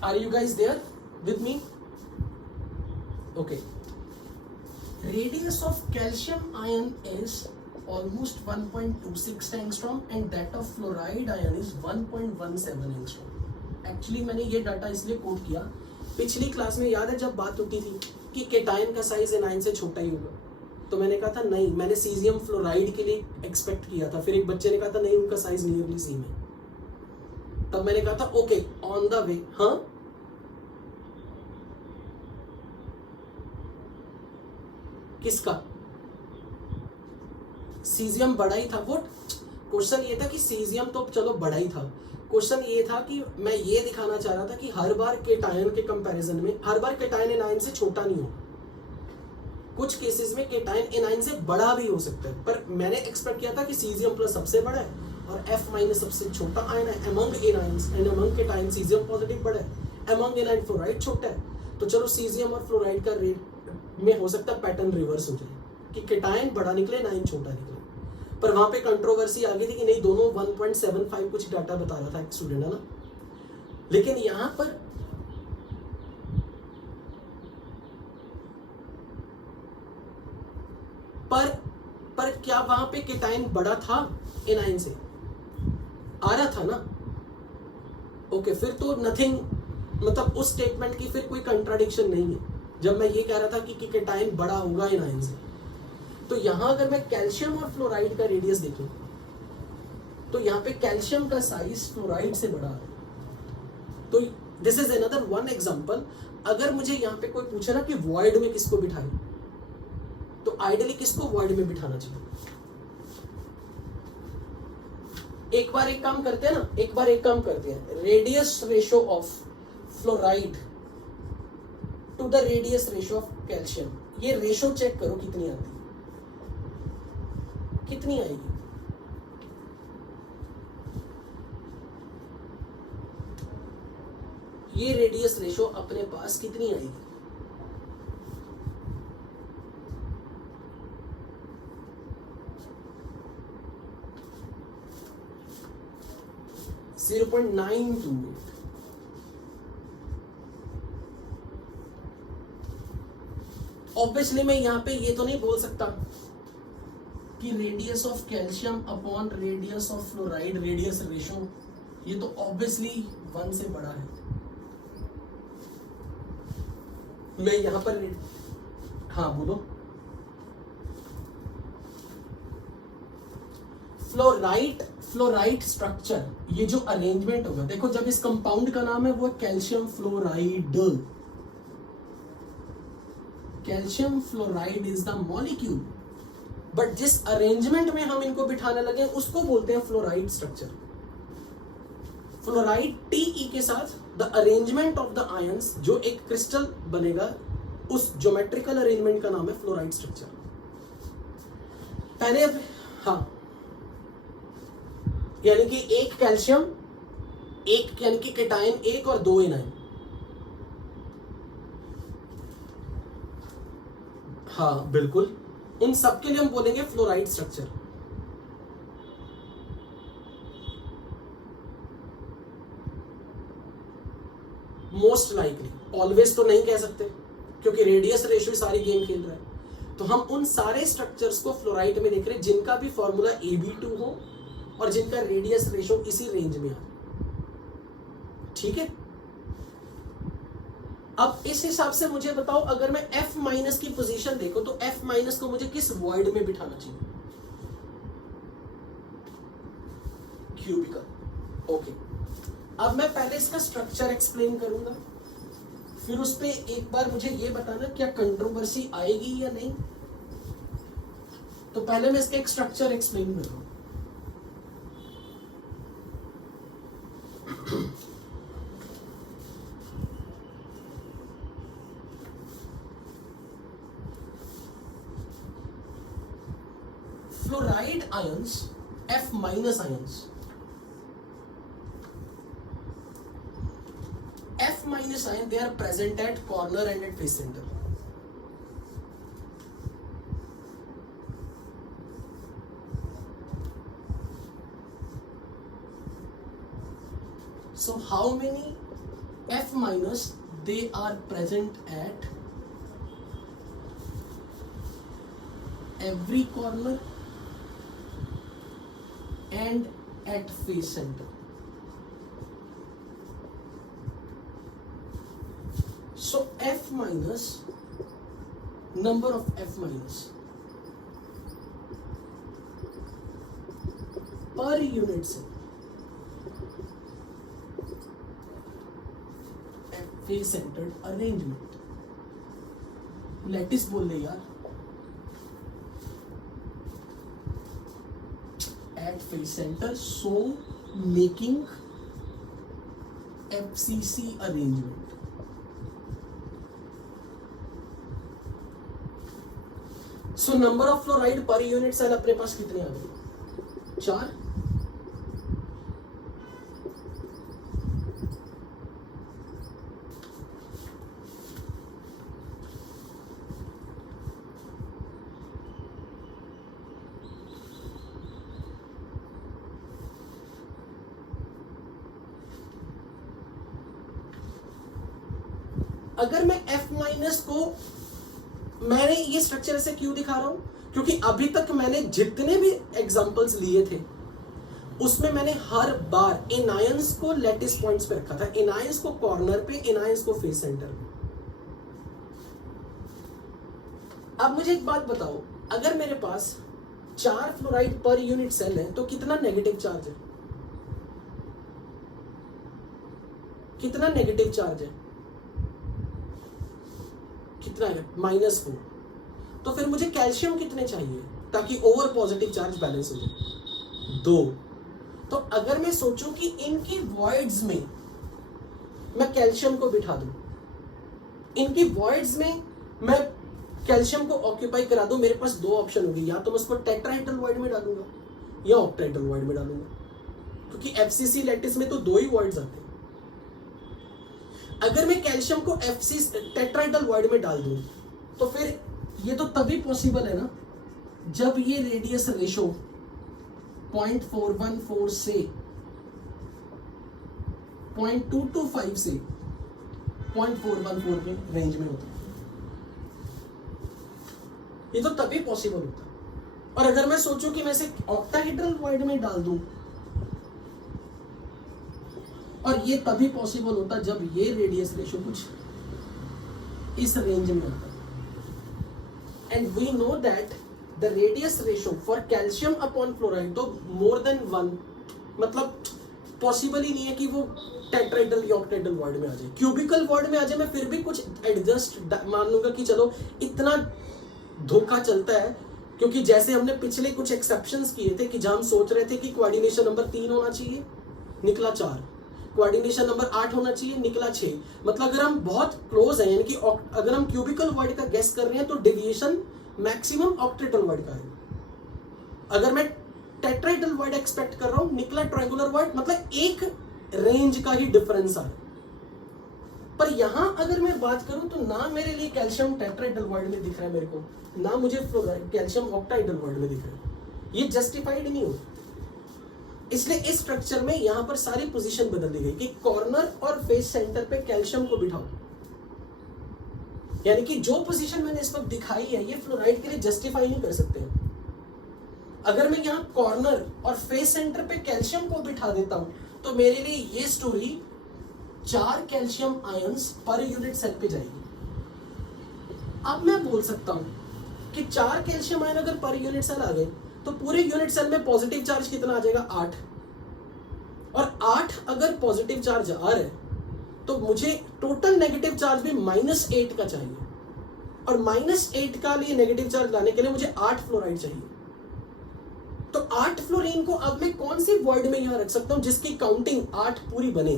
Are you guys there with me? Okay. Radius of calcium ion is almost 1.26 angstrom and that of fluoride ion is 1.17 angstrom. Actually मैंने ये डाटा इसलिए कोट किया, पिछली क्लास में याद है जब बात उठी थी कि केटायन का साइज एनायन से छोटा ही होगा, तो मैंने कहा था नहीं, मैंने सीजियम फ्लोराइड के लिए एक्सपेक्ट किया था। फिर एक बच्चे ने कहा था नहीं, उनका साइज नियरली सेम है। तब मैंने कहा था ओके, ऑन द वे। हाँ, किसका? सीजियम बड़ा ही था। वो क्वेश्चन ये था कि सीजियम तो चलो बड़ा ही था, क्वेश्चन ये था कि मैं ये दिखाना चाह रहा था कि हर बार केटायन के कंपैरिजन में हर बार केटायन एनायन से छोटा नहीं हो, कुछ केसेस में केटायन एनायन से बड़ा भी हो सकता है। पर मैंने एक्सपेक्ट किया था कि सीजियम प्लस सबसे बड़ा है और F माइनस सबसे छोटा आयन है among anions, and among cation caesium positive बड़ा है, अमंग एनायन फ्लोराइड छोटा है। तो चलो सीजियम और फ्लोराइड का रेट में हो सकता है पैटर्न रिवर्स हो जाए कि केटायन बड़ा निकले, एनायन छोटा निकले। पर वहां पे कंट्रोवर्सी आ गई थी कि नहीं, दोनों 1.75 कुछ डाटा बता रहा था एक स्टूडेंट, है ना। लेकिन यहां पर क्या वहां पे केटायन बड़ा था एनायन से? आ रहा था ना। ओके, फिर तो नथिंग, मतलब उस स्टेटमेंट की फिर कोई कंट्राडिक्शन नहीं है जब मैं ये कह रहा था कि केटायन बड़ा होगा एनायन से। तो यहां अगर मैं कैल्शियम और फ्लोराइड का रेडियस देखूं तो यहां पे कैल्शियम का साइज फ्लोराइड से बड़ा है। तो this is another one example. अगर मुझे यहां पे कोई पूछे ना कि वॉइड में किसको बिठाएं, तो आइडियली किसको वॉइड में बिठाना चाहिए? एक बार एक काम करते हैं, radius ratio of fluoride to the radius ratio of calcium, ये रेशियो चेक करो कितनी आती है, कितनी आएगी? ये रेडियस रेशियो अपने पास कितनी आएगी? 0.928। ऑब्वियसली मैं यहाँ पे ये तो नहीं बोल सकता कि radius of calcium upon radius of fluoride radius ratio, ये तो ऑब्वियसली 1 से बड़ा है। मैं यहां पर हाँ बोलो। फ्लोराइड स्ट्रक्चर, ये जो अरेंजमेंट होगा, देखो जब इस कंपाउंड का नाम है वो calcium fluoride. Calcium fluoride is the molecule, but जिस अरेंजमेंट में हम इनको बिठाने लगे उसको बोलते हैं फ्लोराइड स्ट्रक्चर। फ्लोराइड Te के साथ the arrangement of the ions, जो एक क्रिस्टल बनेगा, उस ज्योमेट्रिकल अरेंजमेंट का नाम है फ्लोराइड स्ट्रक्चर। पहले अब हाँ, यानी कि एक कैल्शियम, एक यानी कि केटायन एक और 2 एनायन। हाँ बिल्कुल, इन सब के लिए हम बोलेंगे fluoride structure. Most likely, always तो नहीं कह सकते क्योंकि रेडियस रेशियो सारी गेम खेल रहा है। तो हम उन सारे स्ट्रक्चर्स को फ्लोराइड में देख रहे हैं जिनका भी फॉर्मूला Ab2 हो और जिनका रेडियस रेशियो इसी रेंज में आ। ठीक है, अब इस हिसाब से मुझे बताओ, अगर मैं F माइनस की पोजीशन देखो तो F माइनस को मुझे किस वॉइड में बिठाना चाहिए? क्यूबिकल। ओके, अब मैं पहले इसका स्ट्रक्चर एक्सप्लेन करूंगा, फिर उस पे एक बार मुझे ये बताना क्या कंट्रोवर्सी आएगी या नहीं। तो पहले मैं इसका एक स्ट्रक्चर एक्सप्लेन कर रहा हूं। Fluoride ions, F minus ions, F minus ion, they are present at corner and at face center. So how many F minus they are present at every corner and at face center? So F minus, number of F minus per unit cell, face centered arrangement, lattice बोल ले यार, at face center, so making FCC arrangement. So number of fluoride per unit cell अपने पास कितने आ गए? 4। अगर मैं F माइनस को, मैंने ये स्ट्रक्चर ऐसे क्यों दिखा रहा हूं? क्योंकि अभी तक मैंने जितने भी एग्जांपल्स लिए थे उसमें मैंने हर बार एनायंस को लैटिस पॉइंट्स पे रखा था, एनायंस को कॉर्नर पे, एनायंस को फेस सेंटर पे। अब मुझे एक बात बताओ, अगर मेरे पास 4 फ्लोराइड पर यूनिट सेल है तो कितना नेगेटिव चार्ज है? कितना नेगेटिव चार्ज है? कितना है? -4। तो फिर मुझे कैल्शियम कितने चाहिए ताकि ओवर पॉजिटिव चार्ज बैलेंस हो जाए? 2। तो अगर मैं सोचूं कि इनकी वॉइड्स में मैं कैल्शियम को बिठा दूं, इनकी वॉइड्स में मैं कैल्शियम को ऑक्यूपाई करा दूं, मेरे पास 2 ऑप्शन होंगे, या तो मैं उसको टेट्राहेड्रल वॉइड में डालूंगा या ऑक्टाहेड्रल वॉइड में डालूंगा, क्योंकि एफसीसी लैटिस में तो 2 ही वॉइड्स आते हैं। अगर मैं कैल्शियम को टेट्राहेड्रल वॉइड में डाल दूं तो फिर ये तो तभी पॉसिबल है ना जब ये रेडियस रेशो 0.414 से 0.225 से 0.414 के रेंज में होता है। ये तो तभी पॉसिबल होता है। और अगर मैं सोचूं कि मैं इसे ऑक्टाहेड्रल वॉइड में डाल दूं, और ये तभी पॉसिबल होता जब ये रेडियस रेशो कुछ इस रेंज में होता है। And we know that the radius ratio for calcium upon fluoride तो मोर देन 1, मतलब पॉसिबल ही नहीं है कि वो टेट्राहेड्रल या ऑक्टाहेड्रल वॉइड में आ जाए। क्यूबिकल वॉइड में आ जाए मैं फिर भी कुछ एडजस्ट मान लूंगा कि चलो इतना धोखा चलता है, क्योंकि जैसे हमने पिछले कुछ एक्सेप्शंस किए थे कि जहां हम सोच रहे थे कि कोऑर्डिनेशन नंबर 3 होना चाहिए, निकला 4, कोऑर्डिनेशन नंबर 8 होना चाहिए, निकला 6। मतलब अगर हम बहुत क्लोज हैं, यानी कि अगर हम क्यूबिकल वर्ड का गेस कर रहे हैं तो डेविएशन मैक्सिमम ऑक्टेट्रल वर्ड का है। अगर मैं टेट्राहेड्रल वर्ड एक्सपेक्ट कर रहा हूं, निकला ट्रायंगुलर वर्ड, मतलब एक रेंज का ही डिफरेंस आ रहा है। पर यहां अगर मैं बात करूं तो ना मेरे लिए कैल्शियम टेट्राहेड्रल वर्ड में दिख रहा है मेरे को, ना मुझे कैल्शियम ऑक्टाहेड्रल वर्ड में दिख रहा है। ये जस्टिफाइड नहीं होता। इसलिए इस स्ट्रक्चर में यहां पर सारी पोजीशन बदल दी गई कि कॉर्नर और फेस सेंटर पे कैल्शियम को बिठाओ, यानी कि जो पोजीशन मैंने इस वक्त दिखाई है ये फ्लोराइड के लिए जस्टिफाई नहीं कर सकते हैं। अगर मैं यहां कॉर्नर और फेस सेंटर पे कैल्शियम को बिठा देता हूं तो मेरे लिए ये story 4 calcium ions per unit cell पे जाएगी। अब मैं बोल सकता हूं कि 4 कैल्शियम आयन अगर पर यूनिट सेल आ गए तो पूरे यूनिट सेल में पॉजिटिव चार्ज कितना आ जाएगा, 8। और 8 अगर पॉजिटिव चार्ज आ रहा है तो मुझे टोटल नेगेटिव चार्ज भी -8 का चाहिए, और -8 का लिए नेगेटिव चार्ज लाने के लिए मुझे 8 फ्लोराइड चाहिए। तो 8 फ्लोरीन को अब मैं कौन सी वर्ड में यहां रख सकता हूं जिसकी काउंटिंग 8 पूरी बने,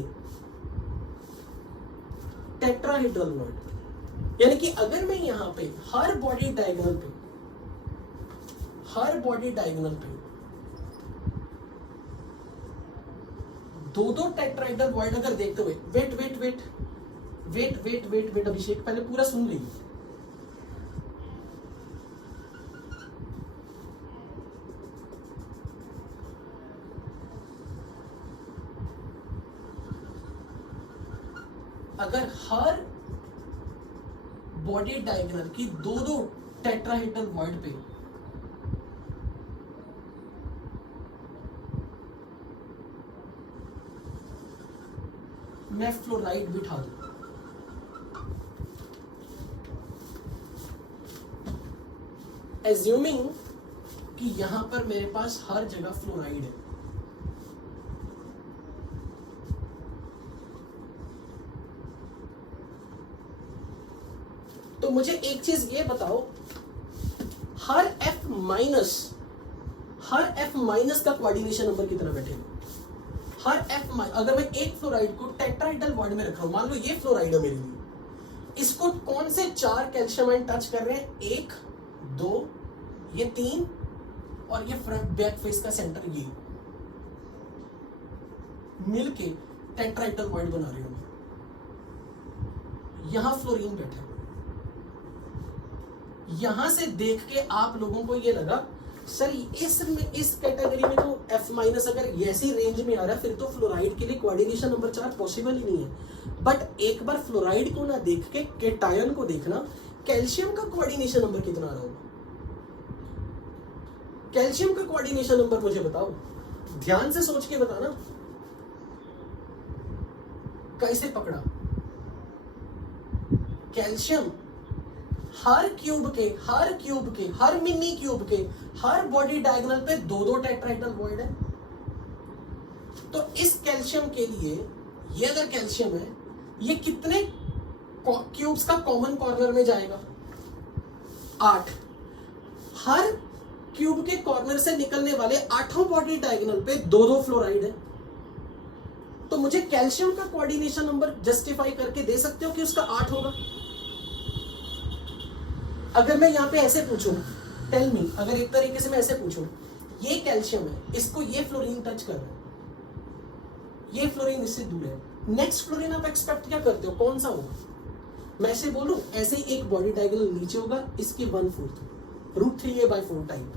टेट्राहेड्रल वर्ड। यानी कि अगर मैं यहां पे हर बॉडी डायगोनल पे 2 टेट्राहेड्रल वर्ड अगर देखते हुए, वेट अभिषेक पहले पूरा सुन लीजिए। अगर हर बॉडी डायगोनल की 2 टेट्राहेड्रल वर्ड पे मैं फ्लोराइड बिठा दूं, एज्यूमिंग कि यहां पर मेरे पास हर जगह फ्लोराइड है, तो मुझे एक चीज ये बताओ, हर F माइनस का कोऑर्डिनेशन नंबर कितना बैठेगा? हर F अगर मैं एक फ्लोराइड को टेट्राहेड्रल वर्ड में रख रहा हूं, मान लो ये फ्लोराइड है मेरे लिए, इसको कौन से 4 कैल्शियम आयन टच कर रहे हैं? 1, 2, ये 3 और ये फ्रंट बैक फेस का सेंटर, ये मिलके टेट्राहेड्रल वर्ड बना रहे हो। यहां फ्लोरीन बैठा, यहां से देख के आप लोगों को ये लगा सर इस कैटेगरी में तो F- अगर ऐसी रेंज में आ रहा है फिर तो फ्लोराइड के लिए कोऑर्डिनेशन नंबर 4 पॉसिबल ही नहीं है। बट एक बार फ्लोराइड को ना देख के केटायन को देखना, कैल्शियम का कोऑर्डिनेशन नंबर कितना आ रहा होगा? कैल्शियम का कोऑर्डिनेशन नंबर मुझे बताओ, ध्यान से सोच के बताना। कैसे पकड़ा? कैल्शियम हर मिनी क्यूब के हर बॉडी डायगोनल पे 2 टेट्राहेड्रल वर्ड है। तो इस कैल्शियम के लिए ये अगर कैल्शियम है, ये कितने क्यूब्स का कॉमन कॉर्नर में जाएगा? 8। हर क्यूब के कॉर्नर से निकलने वाले 8 बॉडी डायगोनल पे 2 फ्लोराइड है। तो मुझे कैल्शियम का कोऑर्डिनेशन नंबर जस्टिफाई करके दे सकते हो कि उसका 8 होगा। अगर मैं यहां पे ऐसे पूछूं, टेल मी, अगर एक तरीके से मैं ऐसे पूछूं, ये कैल्शियम है, इसको ये फ्लोरीन टच कर रहा है, ये फ्लोरीन इससे दूर है, नेक्स्ट फ्लोरीन आप एक्सपेक्ट क्या करते हो, कौन सा होगा? मैं ऐसे बोलूं, ऐसे ही एक बॉडी डायगोनल नीचे होगा, इसकी 1/4 √3a/4 टाइप।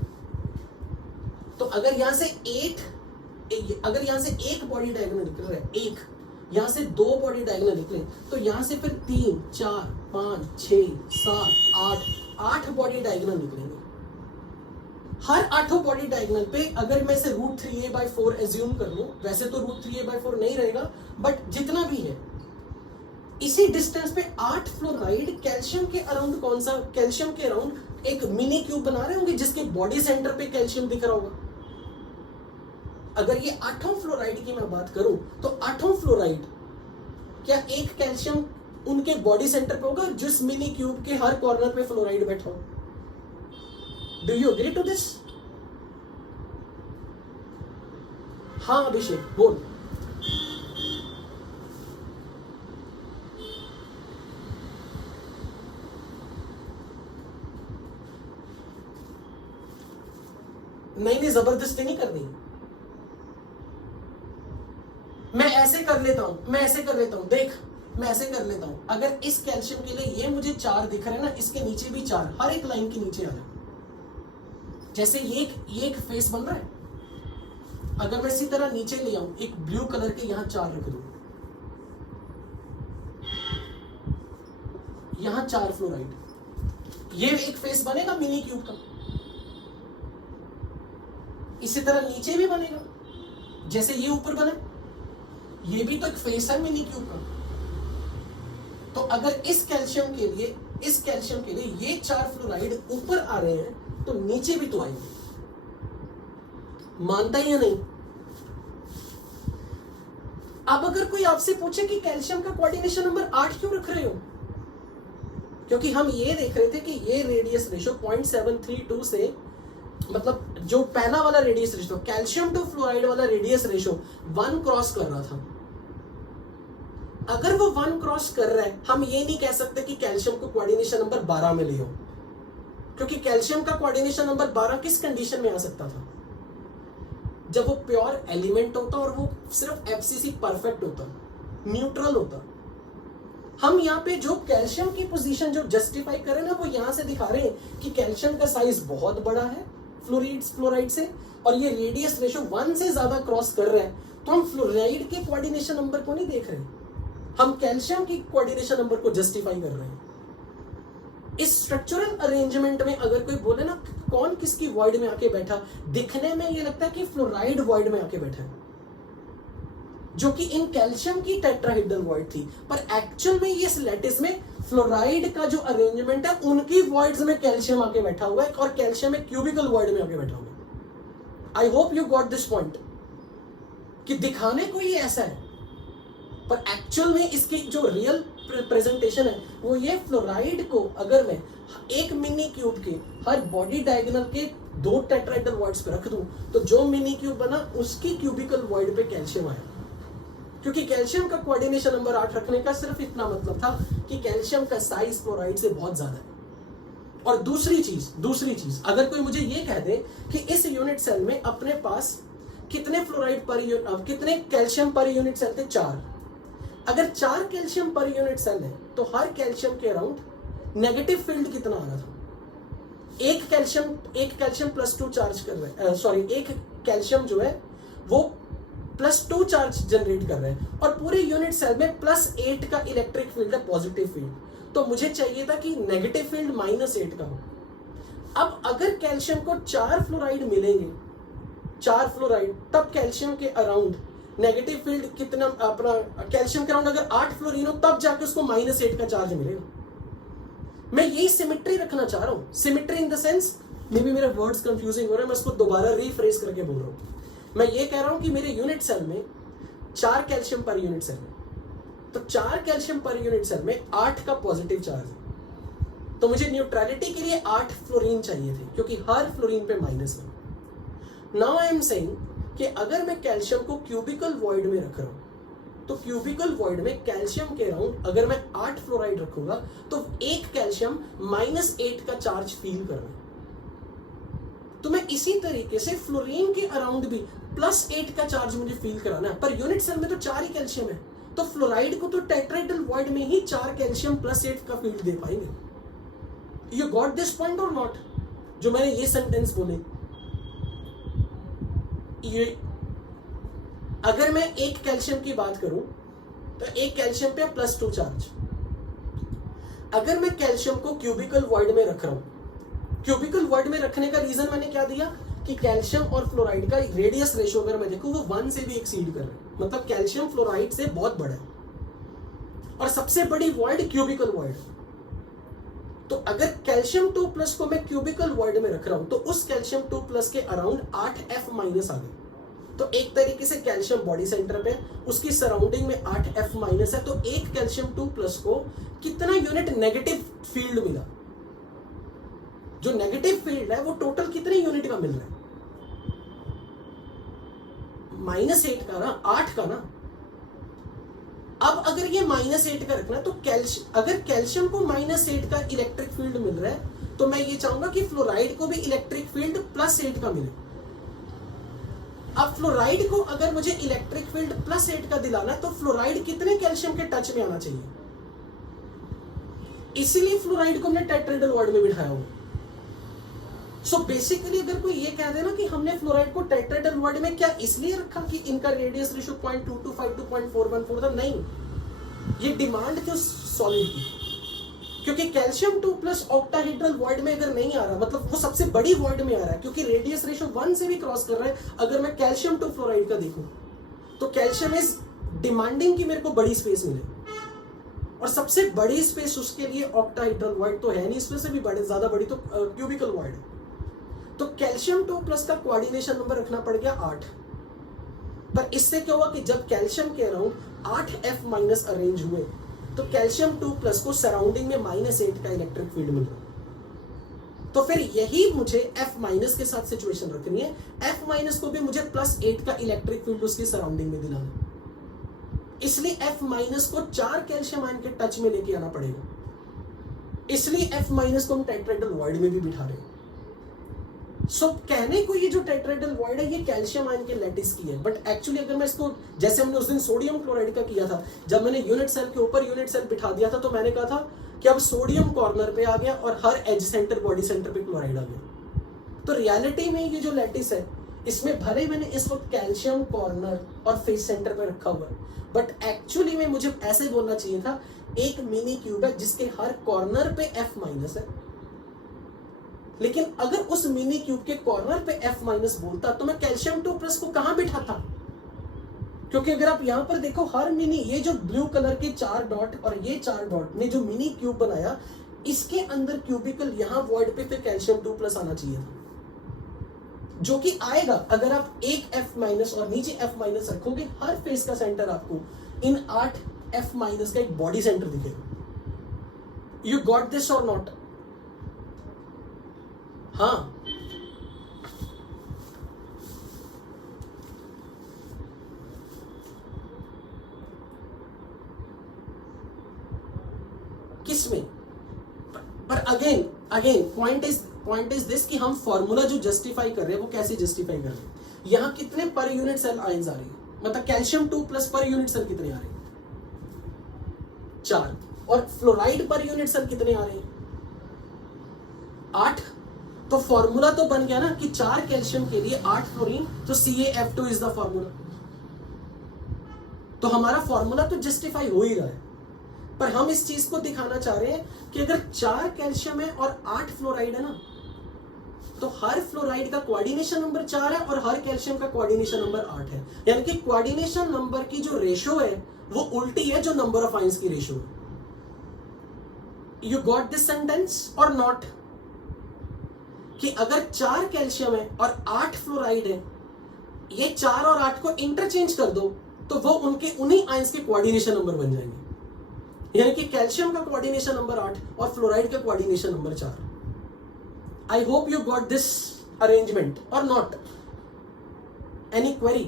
तो अगर यहां से 8, अगर यहां से एक बॉडी डायगोनल निकल रहा है, एक, यहां से 2 बॉडी डायगोनल निकले, तो यहां से फिर 3 4 5 6 7 8 बॉडी डायगोनल निकलेंगे। हर 8 बॉडी डायगोनल पे अगर मैं इसे √3a/4 एज्यूम कर लूं, वैसे तो √3a/4 नहीं रहेगा, बट जितना भी है इसी डिस्टेंस पे 8 फ्लोराइड कैल्शियम के अराउंड कैल्शियम के अराउंड एक मिनी क्यूब बना रहे होंगे, जिसके बॉडी सेंटर पे कैल्शियम दिख रहा होगा। अगर ये 8 फ्लोराइड की मैं बात करूं, तो 8 फ्लोराइड, क्या एक कैल्शियम उनके बॉडी सेंटर पे होगा जिस मिनी क्यूब के हर कॉर्नर पे फ्लोराइड बैठा हो? Do you agree to this? हाँ अभिषेक बोल। नहीं जबरदस्ती नहीं करनी। मैं ऐसे कर लेता हूं, देख मैं ऐसे कर लेता हूं। अगर इस कैल्शियम के लिए ये मुझे 4 दिख रहे हैं ना, इसके नीचे भी 4, हर एक लाइन के नीचे आ रहा है। जैसे ये एक फेस बन रहा है, अगर मैं इसी तरह नीचे ले आऊं, एक ब्लू कलर के यहां 4 रख दूं, यहां 4 फ्लोराइड, ये एक फेस बनेगा मिनी क्यूब का। इसी तरह नीचे भी बनेगा, जैसे ये ऊपर बना, ये भी तो एक फेस है मिनी क्यूब का। तो अगर इस कैल्शियम के लिए ये 4 फ्लोराइड ऊपर आ रहे हैं, तो नीचे भी तो आएंगे। मानता ही या नहीं? अब अगर कोई आपसे पूछे कि कैल्शियम का कोऑर्डिनेशन नंबर 8 क्यों रख रहे हो, क्योंकि हम ये देख रहे थे कि ये रेडियस रेशियो 0.732 से, मतलब जो पहला वाला radius ratio calcium to fluoride वाला रेडियस रेशियो 1 क्रॉस कर रहा था। अगर वो 1 क्रॉस कर रहा है, हम ये नहीं कह सकते कि कैल्शियम को कोऑर्डिनेशन नंबर 12 में ले हो, क्योंकि कैल्शियम का कोऑर्डिनेशन नंबर 12 किस कंडीशन में आ सकता था? जब वो प्योर एलिमेंट होता और वो सिर्फ एफसीसी परफेक्ट होता, न्यूट्रल होता। हम यहाँ पे जो कैल्शियम की पोजीशन जो जस्टिफाई करें ना, वो यहां से दिखा रहे हैं कि कैल्शियम का साइज बहुत बड़ा है फ्लोराइड से, और ये रेडियस रेशियो 1 से ज्यादा क्रॉस कर रहा है। तो हम फ्लोराइड के कोऑर्डिनेशन नंबर को नहीं देख रहे, हम कैल्शियम की कोऑर्डिनेशन नंबर को जस्टिफाई कर रहे हैं। इस स्ट्रक्चरल अरेंजमेंट में अगर कोई बोले ना कौन किसकी वॉइड में आके बैठा, दिखने में ये लगता है कि फ्लोराइड वॉइड में आके बैठा है, जो कि इन कैल्शियम की टेट्राहेड्रल वॉइड थी, पर एक्चुअल में ये इस लैटिस में फ्लोराइड का जो अरेंजमेंट है उनकी वॉइड्स में कैल्शियम आके बैठा हुआ है, और कैल्शियम एक क्यूबिकल वॉइड में आके बैठा हुआ है। I hope you got this point, कि दिखाने को ये ऐसा है, पर एक्चुअल में इसकी जो रियल प्रेजेंटेशन है वो ये फ्लोराइड को अगर मैं एक मिनी क्यूब के हर बॉडी डायगोनल के 2 टेट्राहेड्रल वॉइड्स पे रख दूं, तो जो मिनी क्यूब बना उसकी क्यूबिकल वॉइड पे कैल्शियम आया। क्योंकि कैल्शियम का कोऑर्डिनेशन नंबर 8 रखने का सिर्फ इतना मतलब था कि कैल्शियम का साइज फ्लोराइड से बहुत ज्यादा है। और दूसरी चीज अगर कोई मुझे ये कह दे कि इस यूनिट सेल में अपने पास कितने फ्लोराइड पर यूनिट, कितने कैल्शियम पर यूनिट सेल थे? 4। अगर 4 कैल्शियम पर यूनिट सेल है, तो हर कैल्शियम के अराउंड नेगेटिव फील्ड कितना आ रहा था? एक कैल्शियम +2 चार्ज कर रहा है, सॉरी एक कैल्शियम जो है वो +2 चार्ज जनरेट कर रहे हैं, और पूरे यूनिट सेल में +8 का इलेक्ट्रिक फील्ड है, पॉजिटिव फील्ड। तो मुझे चाहिए था कि नेगेटिव फील्ड -8 का हो। अब अगर कैल्शियम को 4 फ्लोराइड मिलेंगे, 4 फ्लोराइड, तब कैल्शियम के अराउंड नेगेटिव फील्ड कितना, अपना कैल्शियम के अराउंड अगर 8 फ्लोरीन हो, तब जाके उसको -8 का चार्ज मिलेगा। मैं यही सिमेट्री रखना चाह रहा हूं। Symmetry in the sense, may be मेरे वर्ड्स कंफ्यूजिंग हो रहे हैं, मैं उसको दोबारा रीफ्रेज करके बोल रहा हूं। मैं ये कह रहा हूं कि मेरे यूनिट सेल में 4 कैल्शियम पर यूनिट सेल है, तो 4 कैल्शियम पर यूनिट सेल में 8 का पॉजिटिव चार्ज है। तो मुझे न्यूट्रलिटी के लिए 8 फ्लोरीन चाहिए थे, क्योंकि हर फ्लोरीन पे माइनस है। नाउ आई एम सेइंग कि अगर मैं कैल्शियम को क्यूबिकल वॉइड में रख रहा हूं, तो क्यूबिकल वॉइड में कैल्शियम के अराउंड अगर मैं 8 फ्लोराइड रखूंगा, तो एक कैल्शियम -8 का चार्ज फील कर रहा है। तो मैं इसी तरीके से फ्लोरीन के अराउंड भी +8 का चार्ज मुझे फील कराना है, पर यूनिट सेल में तो 4 ही कैल्शियम है, तो फ्लोराइड को तो टेट्राहेड्रल वॉइड में ही 4 कैल्शियम +8 का फील्ड दे पाएंगे। यू गॉट दिस पॉइंट और नॉट? जो मैंने ये सेंटेंस बोले, ये अगर मैं एक कैल्शियम की बात करूं तो एक कैल्शियम पे +2 चार्ज। अगर मैं कैल्शियम को क्यूबिकल वॉइड में रख रहा हूं, क्यूबिकल वॉइड में रखने का रीजन मैंने क्या दिया कि कैल्शियम और फ्लोराइड का रेडियस रेशियो अगर मैं देखूं वो 1 से भी एक्सीड कर रहा है, मतलब कैल्शियम फ्लोराइड से बहुत बड़ा है और सबसे बड़ी वॉइड क्यूबिकल वॉइड। तो अगर कैल्शियम 2+ को मैं क्यूबिकल वॉइड में रख रहा हूं तो उस कैल्शियम 2+ के अराउंड 8F- आ गए। तो एक तरीके से कैल्शियम बॉडी सेंटर पे, उसकी सराउंडिंग में 8F- है, तो एक कैल्शियम 2+ को कितना यूनिट नेगेटिव फील्ड मिला? जो नेगेटिव फील्ड है वो टोटल कितने यूनिट का मिल रहा है? -8 का ना, 8 का ना। अब अगर ये -8 का रखना है तो अगर कैल्शियम को -8 का इलेक्ट्रिक फील्ड मिल रहा है तो मैं ये चाहूंगा कि फ्लोराइड को भी इलेक्ट्रिक फील्ड +8 का मिले। अब फ्लोराइड को अगर मुझे इलेक्ट्रिक फील्ड +8 का दिलाना है तो फ्लोराइड कितने कैल्शियम के टच में आना चाहिए? इसीलिए फ्लोराइड को हमने टेट्राहेड्रल वॉइड में बिठाया हुआ। सो बेसिकली अगर कोई ये कह दे ना कि हमने फ्लोराइड को टेट्राहेड्रल वॉइड में क्या इसलिए रखा कि इनका रेडियस रेशियो 0.225 to 0.414 था, नहीं, ये डिमांड थी सॉलिड की, क्योंकि कैल्शियम 2+ ऑक्टाहेड्रल वॉइड में अगर नहीं आ रहा, मतलब वो सबसे बड़ी वॉइड में आ रहा है क्योंकि रेडियस रेशियो 1 से भी क्रॉस कर रहा है। अगर मैं कैल्शियम 2 फ्लोराइड का देखूं तो कैल्शियम इज डिमांडिंग कि मेरे को बड़ी स्पेस मिले, और सबसे बड़ी स्पेस उसके लिए ऑक्टाहेड्रल वॉइड तो है नहीं, इसमें से भी बड़े ज्यादा बड़ी तो क्यूबिकल वॉइड है। तो कैल्शियम 2+ का कोऑर्डिनेशन नंबर रखना पड़ गया 8। पर इससे क्या हुआ कि जब कैल्शियम के अराउंड 8F- अरेंज हुए तो कैल्शियम 2+ को सराउंडिंग में -8 का इलेक्ट्रिक फील्ड मिल रहा। तो फिर यही मुझे F- के साथ सिचुएशन रखनी है। F- को भी मुझे +8 का इलेक्ट्रिक फील्ड उसकी सराउंडिंग में दिलाना, इसलिए F- को 4 कैल्शियम आयन के टच में लेके आना पड़ेगा, इसलिए F- को हम टेट्राहेड्रल वॉइड में भी बिठा रहे हैं। सो कहने को ये जो टेट्राहेड्रल वॉइड है ये कैल्शियम आयन के लैटिस की है, बट एक्चुअली अगर मैं इसको, जैसे हमने उस दिन सोडियम क्लोराइड का किया था, जब मैंने यूनिट सेल के ऊपर यूनिट सेल बिठा दिया था तो मैंने कहा था कि अब सोडियम कॉर्नर पे आ गया और हर एज सेंटर बॉडी सेंटर पे क्लोराइड आ गया। तो रियलिटी में ये जो लैटिस है इसमें भले मैंने इस वक्त कैल्शियम कॉर्नर और फेस सेंटर पे रखा हुआ है, बट एक्चुअली में मुझे ऐसे बोलना चाहिए था एक मिनी क्यूब है जिसके हर कॉर्नर पे F- है, लेकिन अगर उस मिनी क्यूब के कॉर्नर पे F- बोलता तो मैं कैल्शियम 2+ को कहां बिठाता? क्योंकि अगर आप यहां पर देखो हर मिनी, ये जो ब्लू कलर के 4 डॉट और ये 4 डॉट ने जो मिनी क्यूब बनाया, इसके अंदर क्यूबिकल यहां वॉइड पे फिर कैल्शियम 2+ आना चाहिए था, जो कि आएगा अगर आप एक F- और नीचे F- रखोगे। हर फेस का सेंटर आपको इन 8 F- का एक बॉडी सेंटर दिखेगा। यू गॉट दिस और नॉट? हाँ, किसमें? पर अगेन पॉइंट इज दिस कि हम फॉर्मूला जो जस्टिफाई कर रहे हैं वो कैसे जस्टिफाई कर रहे हैं। यहां कितने पर यूनिट सेल आयंस आ रही है, मतलब कैल्शियम 2+ पर यूनिट सेल कितने आ रहे हैं? 4। और फ्लोराइड पर यूनिट सेल कितने आ रहे हैं? 8। तो फॉर्मूला तो बन गया ना कि 4 कैल्शियम के लिए 8 फ्लोरीन, तो CaF2 इज द फॉर्मूला। तो हमारा फॉर्मूला तो जस्टिफाई हो ही रहा है, पर हम इस चीज को दिखाना चाह रहे हैं कि अगर 4 कैल्शियम है और 8 फ्लोराइड है ना, तो हर फ्लोराइड का कोऑर्डिनेशन नंबर 4 है और हर कैल्शियम का कोऑर्डिनेशन नंबर 8 है, यानी कि कोऑर्डिनेशन नंबर की जो रेशियो है वो उल्टी है जो नंबर ऑफ आयंस की रेशियो है। यू गॉट दिस सेंटेंस और नॉट? कि अगर 4 कैल्शियम है और 8 फ्लोराइड है, ये 4 और 8 को इंटरचेंज कर दो तो वो उनके उन्हीं आयंस के कोऑर्डिनेशन नंबर बन जाएंगे, यानी कि कैल्शियम का कोऑर्डिनेशन नंबर 8 और फ्लोराइड का coordination number 4। I hope you got this arrangement और नॉट? Any query?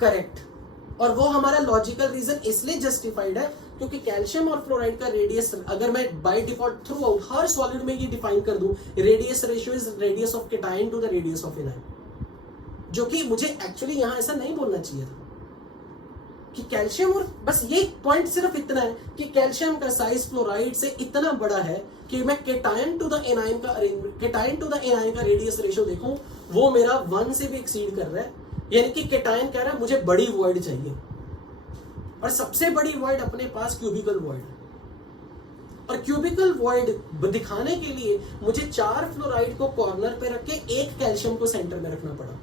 करेक्ट। और वो हमारा लॉजिकल रीजन इसलिए जस्टिफाइड है क्योंकि कैल्शियम और फ्लोराइड का रेडियस, अगर मैं बाय डिफॉल्ट थ्रू आउट हर सॉलिड में ये डिफाइन कर दूं, radius ratio is radius of cation to the radius of anion, जो कि मुझे एक्चुअली यहां ऐसा नहीं बोलना चाहिए था कि कैल्शियम, और बस ये पॉइंट सिर्फ इतना है कि कैल्शियम का साइज फ्लोराइड से इतना बड़ा है कि मैं केटायन टू द एनायन का रेडियस रेशियो देखूं वो मेरा 1 से भी एक्सीड कर रहा है, यानी कि केटायन कह रहा है मुझे बड़ी वॉइड चाहिए, और सबसे बड़ी वॉइड अपने पास क्यूबिकल वॉइड है। और क्यूबिकल वॉइड दिखाने के लिए मुझे 4 फ्लोराइड को कॉर्नर पे रख के 1 कैल्शियम को सेंटर में रखना पड़ा।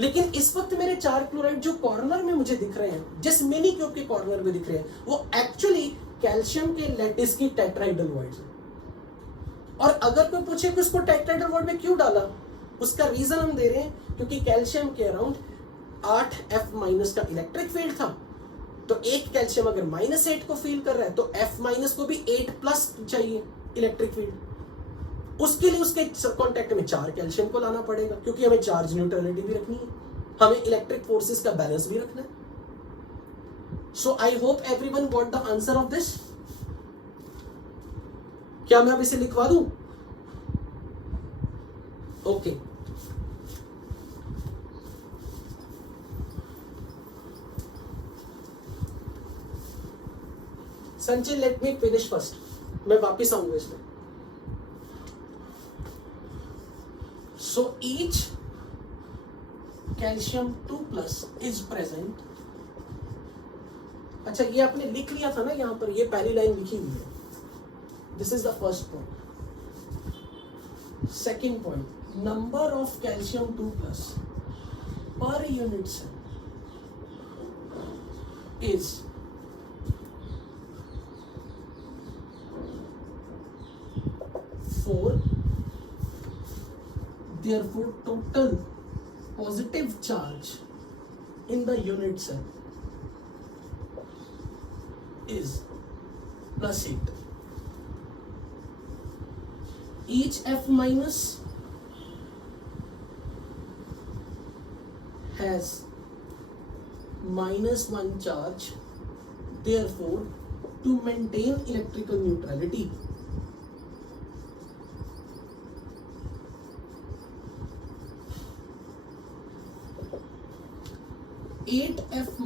लेकिन इस वक्त मेरे 4 क्लोराइड जो कॉर्नर में मुझे दिख रहे हैं, जिस मिनी क्यूब के कॉर्नर में दिख रहे हैं, वो एक्चुअली कैल्शियम के लैटिस की टेट्राहेड्रल वॉइड्स है। और अगर कोई पूछे कि उसको टेट्राहेड्रल वॉइड में क्यों डाला, उसका रीजन हम दे रहे हैं क्योंकि कैल्शियम के अराउंड 8F- का इलेक्ट्रिक फील्ड था। तो एक कैल्शियम अगर -8 को फील कर रहा है तो F- को भी 8+ चाहिए इलेक्ट्रिक फील्ड। उसके लिए उसके कांटेक्ट में 4 कैल्शियम को लाना पड़ेगा, क्योंकि हमें चार्ज न्यूट्रलिटी भी रखनी है, हमें इलेक्ट्रिक फोर्सेस का बैलेंस भी रखना है। So I hope everyone got the answer of this. क्या मैं अब इसे लिखवा दूं? Okay Sanjay, let me finish first, मैं वापिस आऊंगा इसमें। So each calcium 2+ is present. अच्छा, ये आपने लिख लिया था ना, यहां पर ये पहली लाइन लिखी हुई है। This is the first point. Second point, number of calcium 2+ per unit cell is 4, therefore total positive charge in the unit cell is +8. Each F- has -1 charge, therefore to maintain electrical neutrality, F-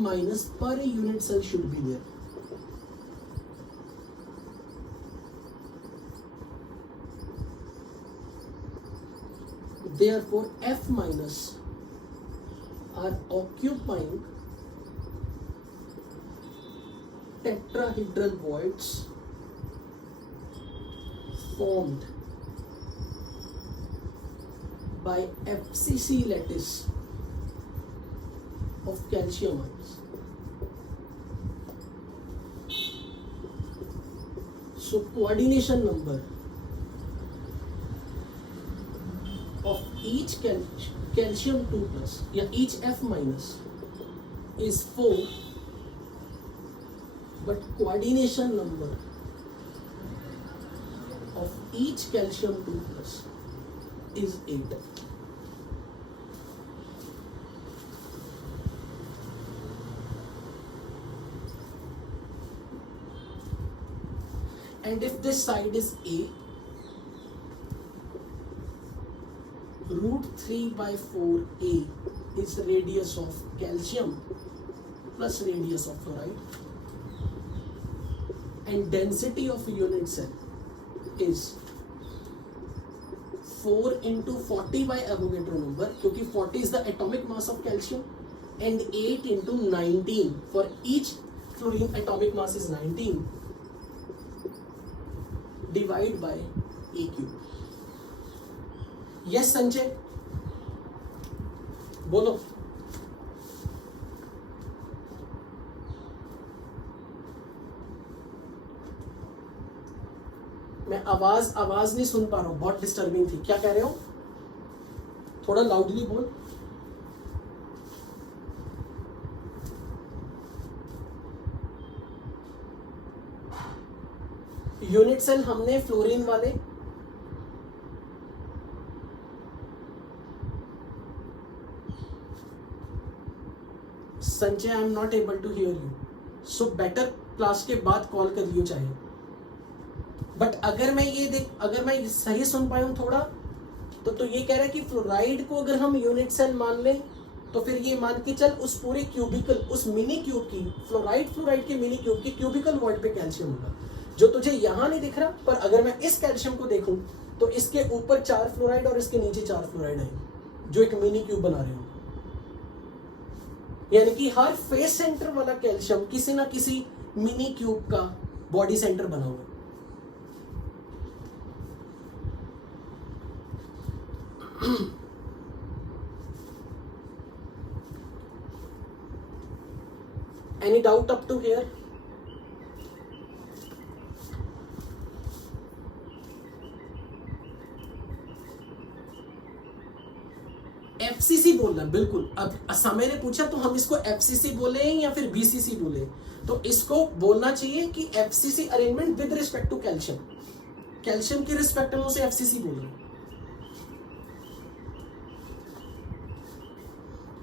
per unit cell should be there. Therefore, F- are occupying tetrahedral voids formed by FCC lattice of calcium ions. So coordination number of each calcium 2+ या each F- is 4, but coordination number of each calcium 2+ is 8. And if this side is A, √3/4A is radius of calcium plus radius of fluoride, and density of a unit cell is 4 × 40 by Avogadro number, क्योंकि 40 is the atomic mass of calcium, and 8 × 19 for each fluorine atomic mass is 19, divide by AQ. Yes Sanjay, बोलो। मैं आवाज नहीं सुन पा रहा हूं, बहुत डिस्टर्बिंग थी। क्या कह रहे हो? थोड़ा लाउडली बोल। यूनिट सेल हमने फ्लोरीन वाले Sanjay, I am not able to hear you, so better class के बाद कॉल कर लियो चाहे। बट अगर मैं सही सुन पाया हूं थोड़ा, तो ये कह रहा है कि फ्लोराइड को अगर हम यूनिट सेल मान लें तो फिर ये मान के चल उस पूरे क्यूबिकल, उस मिनी क्यूब की, फ्लोराइड के मिनी क्यूब की क्यूबिकल वॉइड पे कैल्शियम होगा, जो तुझे यहां नहीं दिख रहा। पर अगर मैं इस कैल्शियम को देखूं तो इसके ऊपर 4 फ्लोराइड और इसके नीचे 4 फ्लोराइड आएंगे, जो एक मिनी क्यूब बना रहे होंगे। यानी कि हर फेस सेंटर वाला कैल्शियम किसी ना किसी मिनी क्यूब का बॉडी सेंटर बना हुआ है। Any doubt up to here? FCC बोलना बिल्कुल। अब समय ने पूछा तो हम इसको एफसीसी बोले या फिर बीसीसी बोले, तो इसको बोलना चाहिए कि FCC arrangement with respect to calcium, calcium की रिस्पेक्ट में उसे एफसीसी बोले।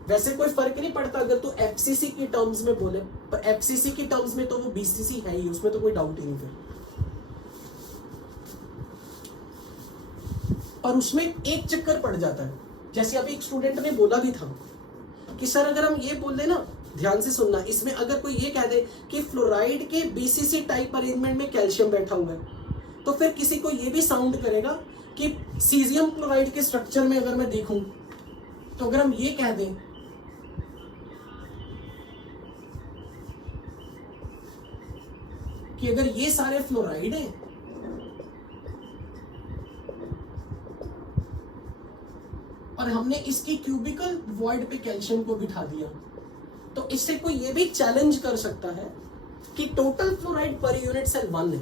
वैसे कोई फर्क नहीं पड़ता अगर तू एफसीसी की टर्म्स में बोले, पर एफसीसी की टर्म्स में तो वो बीसीसी है ही, उसमें तो कोई डाउट ही नहीं फिर। और उसमें एक चक्कर पड़ जाता है, जैसे अभी एक स्टूडेंट ने बोला भी था कि सर अगर हम ये बोल दे ना, ध्यान से सुनना, इसमें अगर कोई ये कह दे कि फ्लोराइड के बीसीसी टाइप अरेंजमेंट में कैल्शियम बैठा हुआ है, तो फिर किसी को ये भी साउंड करेगा कि सीजियम क्लोराइड के स्ट्रक्चर में अगर मैं देखूं, तो अगर हम ये कह दें कि अगर ये सारे फ्लोराइड हैं और हमने इसकी क्यूबिकल वॉइड पे कैल्शियम को बिठा दिया, तो इससे कोई ये भी चैलेंज कर सकता है कि total fluoride per unit cell 1 है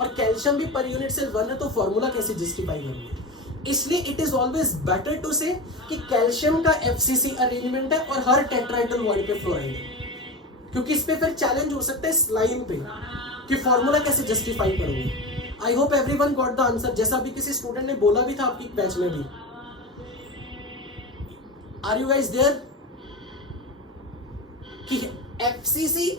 और कैल्शियम भी पर यूनिट सेल 1 है, तो फॉर्मूला कैसे जस्टिफाई करेंगे। इसलिए it is always better to say कि कैल्शियम का एफसीसी अरेंजमेंट है और हर टेट्राहेड्रल वॉइड पे फ्लोराइड है, क्योंकि इस पे फिर चैलेंज हो सकता है इस लाइन पे कि फॉर्मूला कैसे जस्टिफाई करोगे। आई hope everyone got the answer, जैसा अभी किसी स्टूडेंट ने बोला भी था आपकी बैच में भी। Are you guys there? कि एफसीसी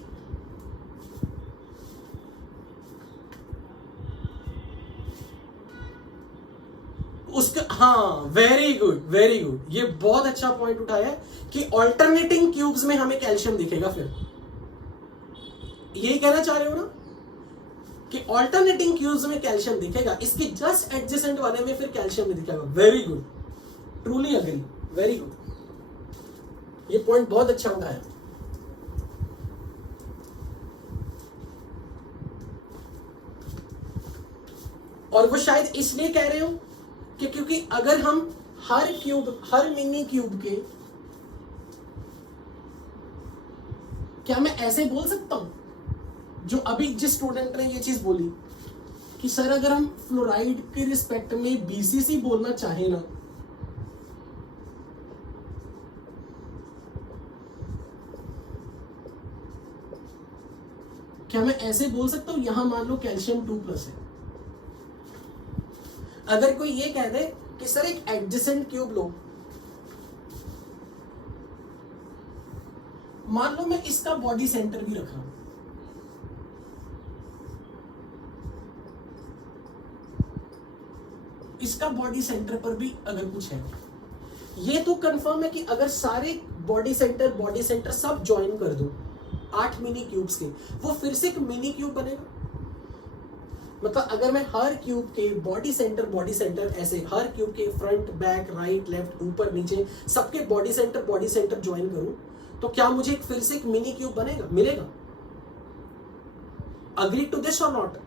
उसका, हाँ वेरी गुड वेरी गुड, ये बहुत अच्छा पॉइंट उठाया है कि ऑल्टरनेटिंग क्यूब्स में हमें कैल्शियम दिखेगा। फिर यही कहना चाह रहे हो ना कि ऑल्टरनेटिंग क्यूब्स में कैल्शियम दिखेगा, इसके जस्ट एडजेसेंट वाले में फिर कैल्शियम नहीं दिखेगा। Very good, truly agree, very good, ये पॉइंट बहुत अच्छा उठाया। और वो शायद इसलिए कह रहे हो कि क्योंकि अगर हम हर क्यूब, हर मिनी क्यूब के, क्या मैं ऐसे बोल सकता हूं जो अभी जिस स्टूडेंट ने ये चीज बोली कि सर अगर हम फ्लोराइड के रिस्पेक्ट में बीसीसी बोलना चाहें ना, क्या मैं ऐसे बोल सकता हूं यहां मान लो कैल्शियम 2+ है। अगर कोई ये कह दे कि सर एक एडजेसेंट क्यूब लो, मान लो मैं इसका बॉडी सेंटर भी रख रहा हूं, इसका बॉडी सेंटर पर भी अगर कुछ है, ये तो कंफर्म है कि अगर सारे बॉडी सेंटर सब ज्वाइन कर दो 8 मिनी क्यूब्स के, वो फिर से एक मिनी क्यूब बनेगा। मतलब अगर मैं हर क्यूब के बॉडी सेंटर ऐसे हर क्यूब के फ्रंट, बैक, राइट, लेफ्ट, ऊपर, नीचे सबके बॉडी सेंटर ज्वाइन करूं, तो क्या मुझे फिर से एक मिनी क्यूब बनेगा, मिलेगा? अग्री टू दिस और नॉट?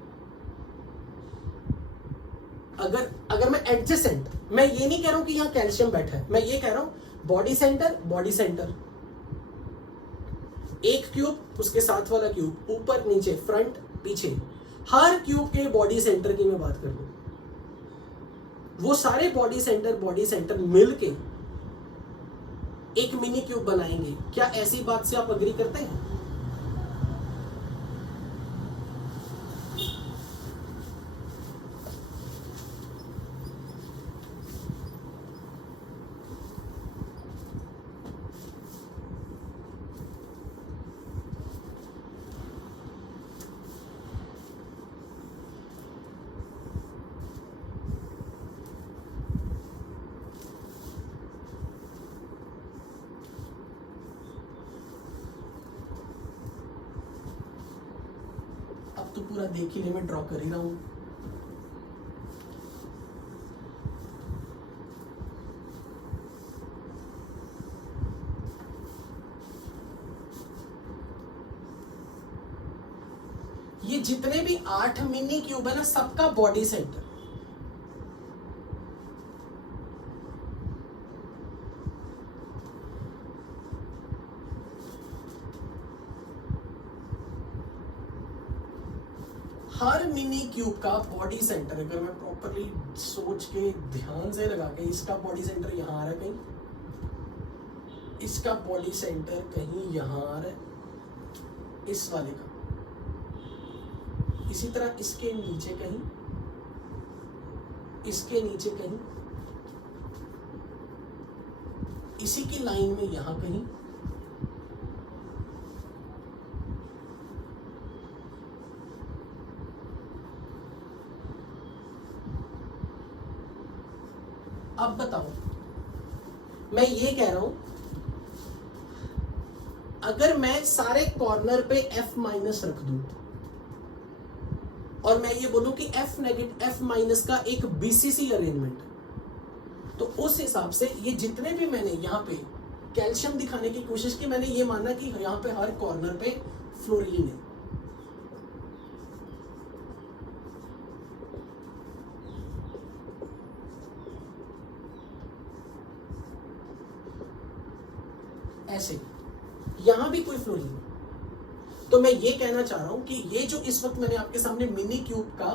अगर मैं एडजेसेंट, मैं ये नहीं कह रहा हूं कि यहां कैल्शियम बैठा है, मैं ये कह रहा हूं बॉडी सेंटर, एक क्यूब, उसके साथ वाला क्यूब, ऊपर, नीचे, फ्रंट, पीछे, हर क्यूब के बॉडी सेंटर की मैं बात कर रहा हूं, वो सारे बॉडी सेंटर मिलके एक मिनी क्यूब बनाएंगे। क्या ऐसी बात से आप अग्री करते हैं? तो पूरा देख ही ले, मैं ड्रॉ कर ही रहा हूं। जितने भी 8 मिनी क्यूब है ना, सबका बॉडी सेंटर, हर मिनी क्यूब का बॉडी सेंटर, अगर मैं प्रॉपरली सोच के ध्यान से लगा के, इसका बॉडी सेंटर यहां आ रहा है कहीं, इसका बॉडी सेंटर कहीं यहां आ रहा है, इस वाले का, इसी तरह इसके नीचे कहीं, इसके नीचे कहीं, इसी की लाइन में यहां कहीं, अब बताओ, मैं ये कह रहा हूं, अगर मैं सारे कॉर्नर पे F माइनस रख दूं और मैं ये बोलूं कि F माइनस का एक BCC अरेंजमेंट, तो उस हिसाब से ये जितने भी मैंने यहाँ पे कैल्शियम दिखाने की कोशिश की, मैंने ये माना कि यहाँ पे हर कॉर्नर पे फ्लोरीन है। ऐसे यहां भी कोई फ्लोरीन है। तो मैं ये कहना चाह रहा हूं कि ये जो इस वक्त मैंने आपके सामने मिनी क्यूब का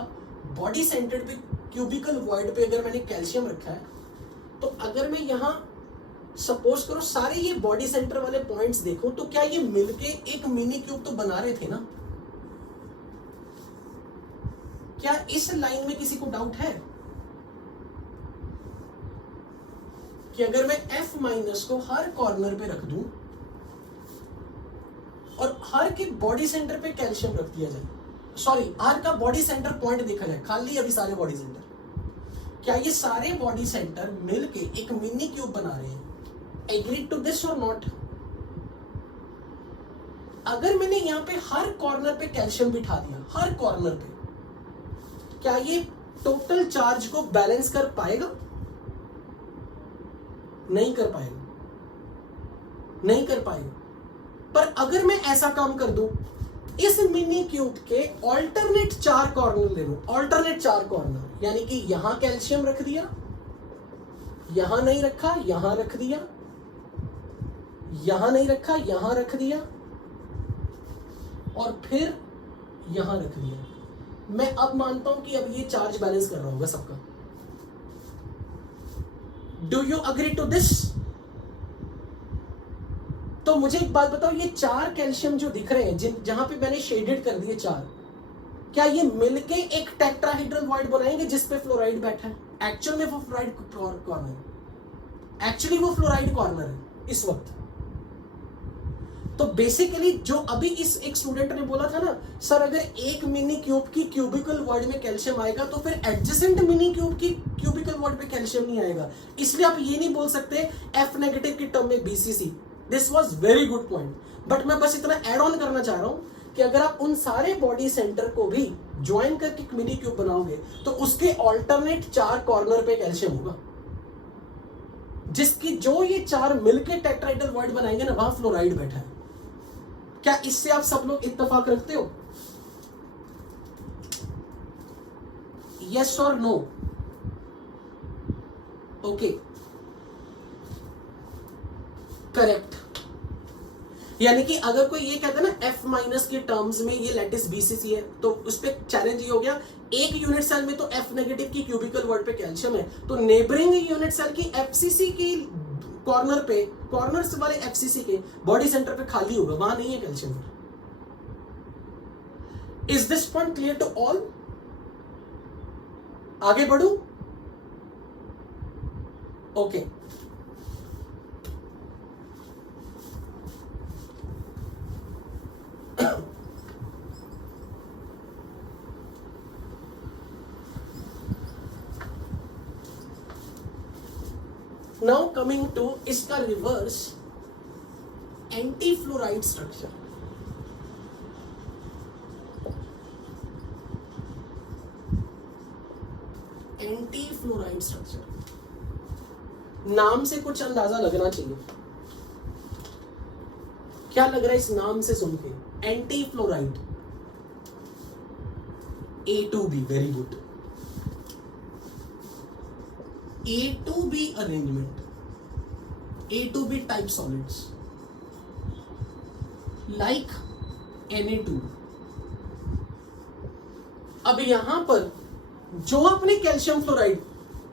बॉडी सेंटर्ड पे क्यूबिकल वॉइड पे अगर मैंने कैल्शियम रखा है, तो अगर मैं यहां सपोज करो सारे ये बॉडी सेंटर वाले पॉइंट्स देखूं, तो क्या ये मिलके एक मिनी क्यूब तो बना रहे थे ना? क्या इस लाइन में किसी को डाउट है कि अगर मैं F माइनस को हर कॉर्नर पे रख दूं और हर के बॉडी सेंटर पे कैल्शियम रख दिया जाए, सॉरी हर का बॉडी सेंटर पॉइंट देखा जाए, खाली अभी सारे बॉडी सेंटर, क्या ये सारे बॉडी सेंटर मिलके एक मिनी क्यूब बना रहे हैं? एग्री टू दिस और नॉट? अगर मैंने यहां पे हर कॉर्नर पे कैल्शियम बिठा दिया, हर कॉर्नर पे, क्या ये टोटल चार्ज को बैलेंस कर पाएगा? नहीं कर पाएगा, नहीं कर पाएगा। पर अगर मैं ऐसा काम कर दूं, इस मिनी क्यूब के ऑल्टरनेट 4 कॉर्नर ले लूं, ऑल्टरनेट 4 कॉर्नर, यानी कि यहां कैल्शियम रख दिया, यहां नहीं रखा, यहां रख दिया, यहां नहीं रखा, यहां रख दिया, और फिर यहां रख दिया। मैं अब मानता हूं कि अब ये चार्ज बैलेंस कर रहा होगा सबका। Do you agree to this? तो मुझे एक बात बताओ, ये 4 कैल्शियम जो दिख रहे हैं, जहां पे मैंने शेडेड कर दिए 4, क्या ये मिलके एक टेट्राहेड्रल वॉइड बनाएंगे जिसपे फ्लोराइड बैठा है? एक्चुअल में वो फ्लोराइड कॉर्नर है, एक्चुअली वो फ्लोराइड कॉर्नर है इस वक्त। तो बेसिकली जो अभी इस एक स्टूडेंट ने बोला था ना, सर अगर एक मिनी क्यूब की क्यूबिकल वॉइड में कैल्शियम आएगा तो फिर एडजेसेंट मिनी क्यूब की क्यूबिकल वॉइड में कैल्शियम नहीं आएगा, इसलिए आप ये नहीं बोल सकते F नेगेटिव की टर्म में BCC। This was very good point, but मैं बस इतना एड ऑन करना चाह रहा हूं कि अगर आप उन सारे बॉडी सेंटर को भी ज्वाइन करके एक मिनी क्यूब बनाओगे, तो उसके ऑल्टरनेट 4 कॉर्नर पे कैल्शियम होगा, जिसकी जो ये 4 मिलके टेट्राहेड्रल वॉइड बनाएंगे ना, वहां फ्लोराइड बैठा है। क्या इससे आप सब लोग इत्तेफाक रखते हो? यस और नो? Okay, correct. यानी कि अगर कोई ये कहता है ना F माइनस के टर्म्स में ये लैटिस BCC है, तो उस पर चैलेंज ये हो गया, एक यूनिट सेल में तो F नेगेटिव की क्यूबिकल वॉइड पे कैल्शियम है, तो नेबरिंग यूनिट सेल की FCC की कॉर्नर पे, कॉर्नर्स वाले FCC के बॉडी सेंटर पे खाली होगा, वहां नहीं है calcium. Is this point clear to all? आगे बढ़ू? ओके, नाउ कमिंग टू इसका reverse, anti fluoride structure. Anti fluoride structure, नाम से कुछ अंदाजा लगना चाहिए। क्या लग रहा है इस नाम से सुन के? Anti fluoride. A2B, very good. A2B arrangement, A2B type solids like Na2. अब यहां पर जो आपने कैल्शियम फ्लोराइड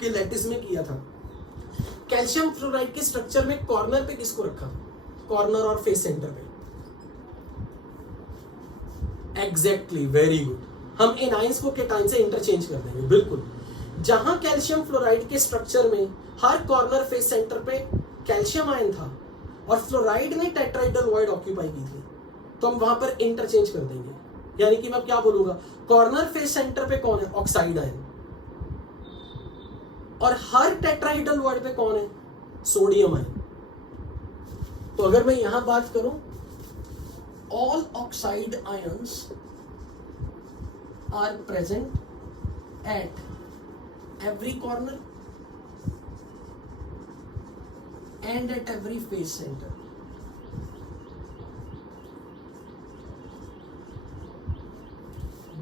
के लैटिस में किया था, कैल्शियम फ्लोराइड के स्ट्रक्चर में कॉर्नर पे किसको रखा? कॉर्नर और फेस सेंटर पे। Exactly, very good. हम इन आयंस को केटाइन से इंटरचेंज कर देंगे, बिल्कुल। जहां कैल्शियम फ्लोराइड के स्ट्रक्चर में हर कॉर्नर फेस सेंटर पे कैल्शियम आयन था और फ्लोराइड ने टेट्राहेड्रल वॉइड ऑक्यूपाई की थी, तो हम वहां पर इंटरचेंज कर देंगे। यानी कि मैं क्या बोलूंगा, कॉर्नर फेस सेंटर पे कौन है? Oxide ion. और हर टेट्राहेड्रल वॉइड पे कौन है? Sodium ion. तो अगर मैं यहां बात करूं, all oxide ions are present at every corner and at every face center.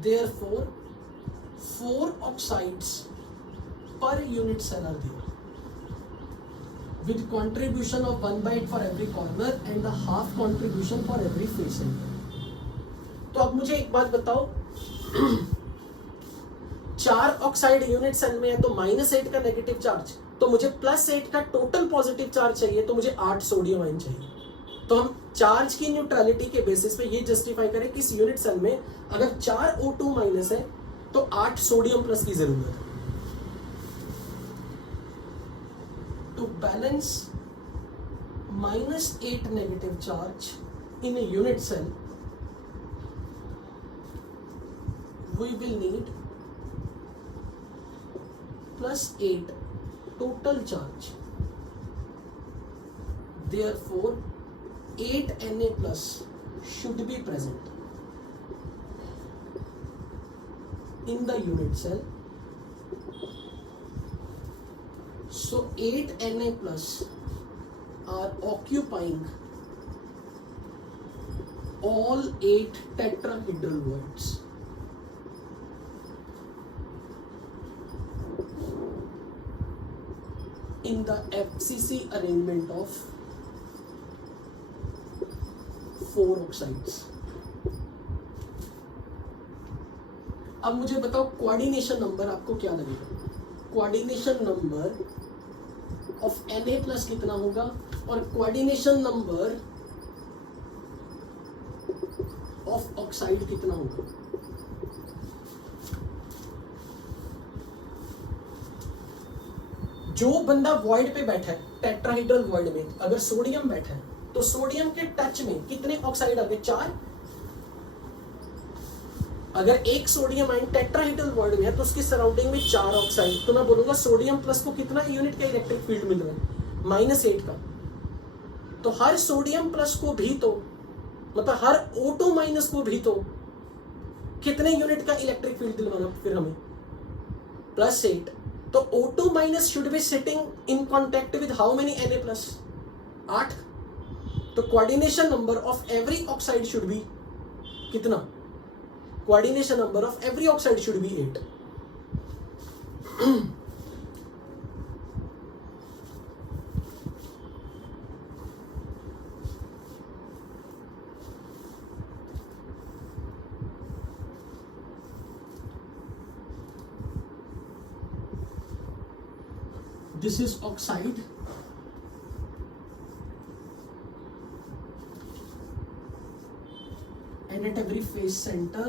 Therefore, 4 oxides per unit cell are there with contribution of 1/8 for every corner and a half contribution for every face center. तो अब मुझे एक बात बताओ, 4 ऑक्साइड यूनिट सेल में है तो -8 का नेगेटिव चार्ज, तो मुझे +8 का टोटल पॉजिटिव चार्ज चाहिए, तो मुझे 8 सोडियम आयन चाहिए। तो हम चार्ज की न्यूट्रलिटी के बेसिस पे ये जस्टिफाई करें कि इस यूनिट सेल में अगर 4 O2- है तो 8 सोडियम प्लस की जरूरत है। To balance -8 negative charge in a unit cell, we will need +8 total charge. Therefore, 8 Na+ should be present in the unit cell. So 8 Na+ are occupying all 8 tetrahedral voids. In the FCC arrangement of 4 oxides. अब मुझे बताओ कोऑर्डिनेशन नंबर आपको क्या लगेगा? कोऑर्डिनेशन नंबर ऑफ Na+ कितना होगा और कोऑर्डिनेशन नंबर ऑफ ऑक्साइड कितना होगा? जो बंदा वॉइड पे बैठा है, टेट्राहेड्रल वॉइड में, अगर सोडियम बैठा है तो सोडियम के टच में कितने ऑक्साइड आ गए? 4। अगर एक सोडियम आयन टेट्राहेड्रल वॉइड में है तो उसकी सराउंडिंग में 4 ऑक्साइड, तो मैं बोलूंगा सोडियम प्लस को कितना यूनिट का इलेक्ट्रिक फील्ड मिल रहा है? -8 का। तो हर सोडियम प्लस को भी तो, मतलब हर O2- को भी तो कितने यूनिट का इलेक्ट्रिक फील्ड दिलवाना फिर हमें? +8। तो O2- should be sitting in contact with how many Na+? 8। तो coordination number of every oxide should be कितना? Coordination number of every oxide should be 8. This is oxide. And at every phase center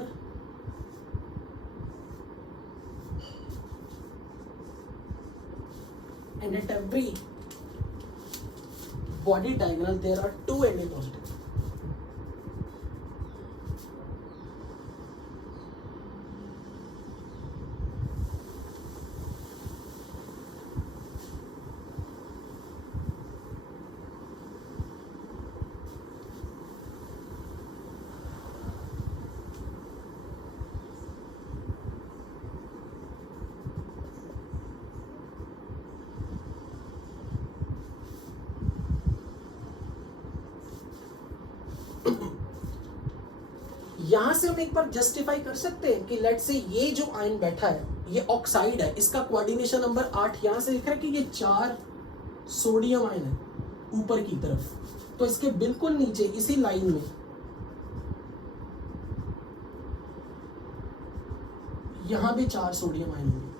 and at every body diagonal there are 2 Na positive. यहां से हम एक बार जस्टिफाई कर सकते हैं कि लेट से ये जो आयन बैठा है ये ऑक्साइड है, इसका कोऑर्डिनेशन नंबर 8 यहां से लिख रहा है कि ये 4 सोडियम आयन है ऊपर की तरफ, तो इसके बिल्कुल नीचे इसी लाइन में यहां भी 4 सोडियम आयन होंगे।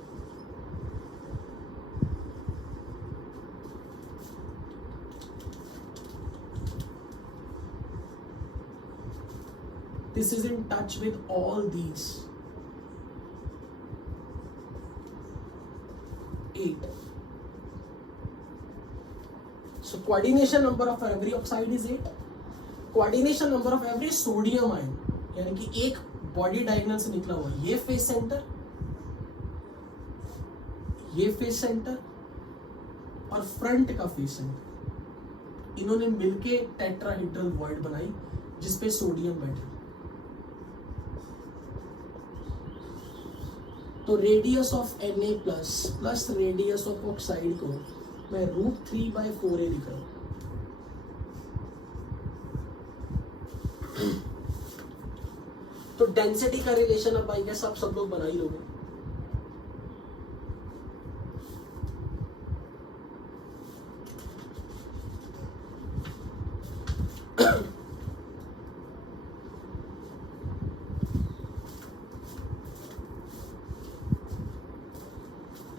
This is in touch with all these 8. So coordination number of every oxide is 8. Coordination number of every sodium ion, यानी कि एक बॉडी डायगोनल से निकला हुआ ये फेस सेंटर, ये फेस सेंटर और फ्रंट का फेस सेंटर, इन्होंने मिलके टेट्राहेड्रल वॉइड बनाई जिसपे सोडियम बैठा। तो radius of Na plus radius of oxide को मैं √3/4a लिख रहा हूं। तो डेंसिटी का रिलेशन अब आई गेस आप सब लोग बना ही लोगे।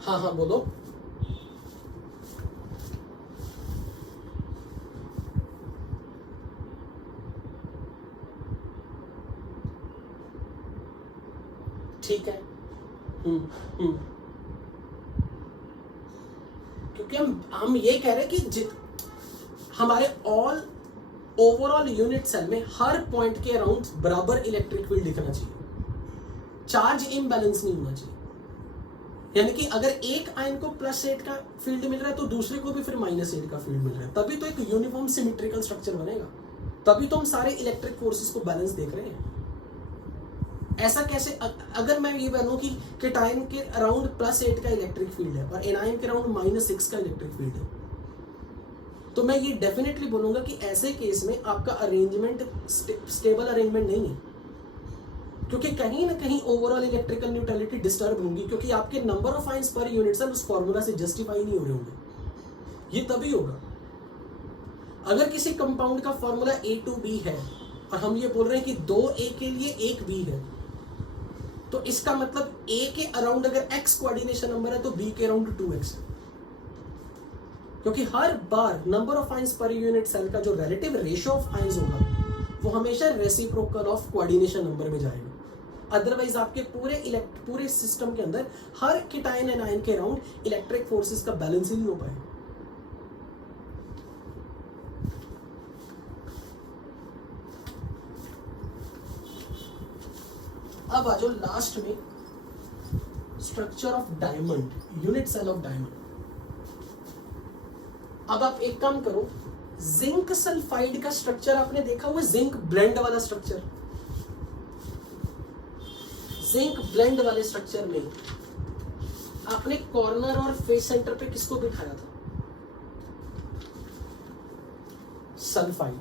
हाँ हाँ बोलो। ठीक है। क्योंकि हम ये कह रहे हैं कि हमारे ऑल ओवरऑल यूनिट सेल में हर पॉइंट के अराउंड बराबर इलेक्ट्रिक फील्ड दिखना चाहिए, चार्ज इम्बैलेंस नहीं होना चाहिए। यानी कि अगर एक आयन को +8 का फील्ड मिल रहा है तो दूसरे को भी फिर -8 का फील्ड मिल रहा है, तभी तो एक यूनिफॉर्म सिमेट्रिकल स्ट्रक्चर बनेगा, तभी तो हम सारे इलेक्ट्रिक फोर्सेस को बैलेंस देख रहे हैं। ऐसा कैसे? अगर मैं ये बनूं कि केटायन के अराउंड +8 का इलेक्ट्रिक फील्ड है और एनायन के अराउंड -6 का इलेक्ट्रिक फील्ड है, तो मैं ये डेफिनेटली बोलूंगा कि ऐसे केस में आपका अरेंजमेंट स्टेबल अरेंजमेंट नहीं है, क्योंकि कहीं ना कहीं ओवरऑल इलेक्ट्रिकल न्यूट्रलिटी डिस्टर्ब होंगी, क्योंकि आपके number of ions per unit cell उस फॉर्मूला से जस्टिफाई नहीं हो रहे होंगे। ये तभी होगा अगर किसी कंपाउंड का फॉर्मूला A2B है और हम ये बोल रहे हैं कि 2A के लिए 1B है, तो इसका मतलब A के अराउंड अगर X कोऑर्डिनेशन नंबर है तो B के अराउंड 2X है, क्योंकि हर बार number of ions per unit cell का जो रिलेटिव रेशियो ऑफ आयंस होगा वो हमेशा रेसिप्रोकल ऑफ कोऑर्डिनेशन नंबर में जाएगा। अदरवाइज आपके पूरे सिस्टम के अंदर हर केटायन एंड आयन के अराउंड इलेक्ट्रिक फोर्सेस का बैलेंस ही नहीं हो पाएगा। अब आ जाओ लास्ट में structure of diamond, unit cell of diamond. अब आप एक काम करो, जिंक सल्फाइड का स्ट्रक्चर आपने देखा हुआ, जिंक ब्लेंड वाला स्ट्रक्चर। जिंक ब्लेंड वाले स्ट्रक्चर में आपने कॉर्नर और फेस सेंटर पे किसको बिठाया था? सल्फाइड।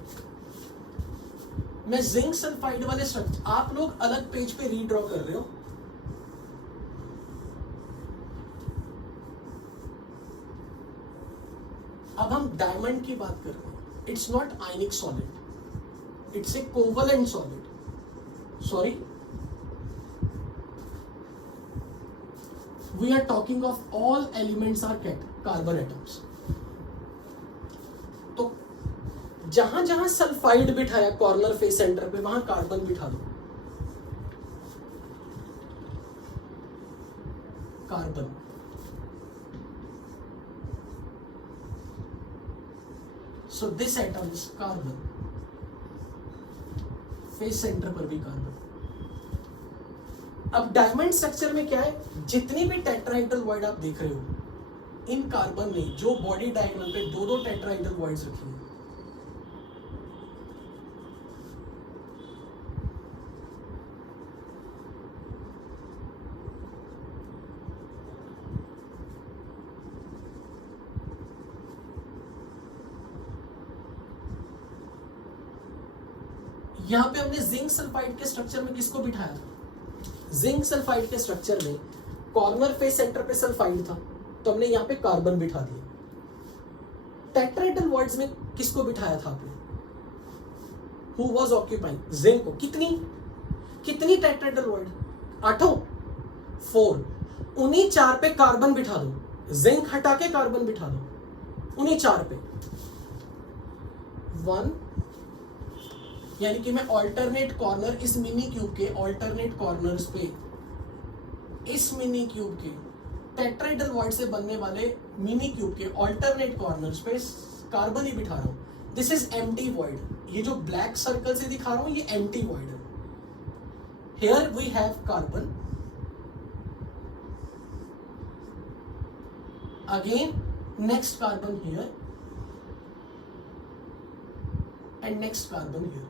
मैं जिंक सल्फाइड वाले स्ट्रक्चर, आप लोग अलग पेज पे रीड्रॉ कर रहे हो, अब हम डायमंड की बात कर रहे हैं। It's not ionic solid, it's a covalent solid. Sorry, we are talking of all elements are carbon atoms। तो जहां जहां सल्फाइड बिठाया कॉर्नर फेस सेंटर पे, वहां कार्बन बिठा दो। Carbon, so this atom is carbon, face centre पर भी कार्बन। अब डायमंड स्ट्रक्चर में क्या है, जितनी भी टेट्राहेड्रल वॉइड आप देख रहे हो, इन कार्बन ने जो बॉडी डायगोनल पे 2-2 टेट्राहेड्रल वॉइड्स रखी है, यहाँ पे हमने जिंक सल्फाइड के स्ट्रक्चर में किसको बिठाया था? जिंक सल्फाइड के स्ट्रक्चर में कॉर्नर पे सेंटर पे सल्फाइड था, तो हमने यहाँ पे कार्बन बिठा दिया। टेट्राहेड्रल वॉइड्स में किसको बिठाया था आपने? Who was occupying? जिंक को। कितनी टेट्राहेड्रल वॉइड? 8 4। उन्हीं 4 पे कार्बन बिठा दो, जिंक हटा के कार्बन बिठा दो उन्हीं 4 पे। 1, यानी कि मैं ऑल्टरनेट कॉर्नर इस मिनी क्यूब के ऑल्टरनेट कॉर्नर्स पे, इस मिनी क्यूब के टेट्राहेड्रल वॉइड से बनने वाले मिनी क्यूब के ऑल्टरनेट कॉर्नर्स पे कार्बन ही बिठा रहा हूं। This is empty void. ये जो ब्लैक सर्कल से दिखा रहा हूं ये एम्प्टी वॉइड है। Here we have carbon, again next carbon here and next carbon here.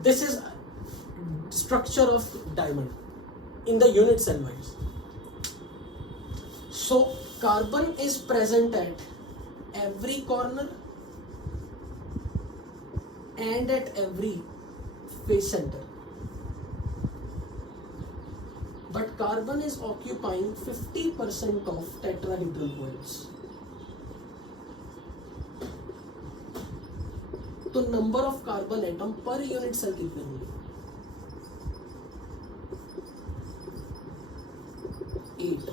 This is structure of diamond in the unit cell wise. So carbon is present at every corner and at every face center, but carbon is occupying 50% of tetrahedral woods. तो number of carbon atom per unit cell कितने होंगे? 8।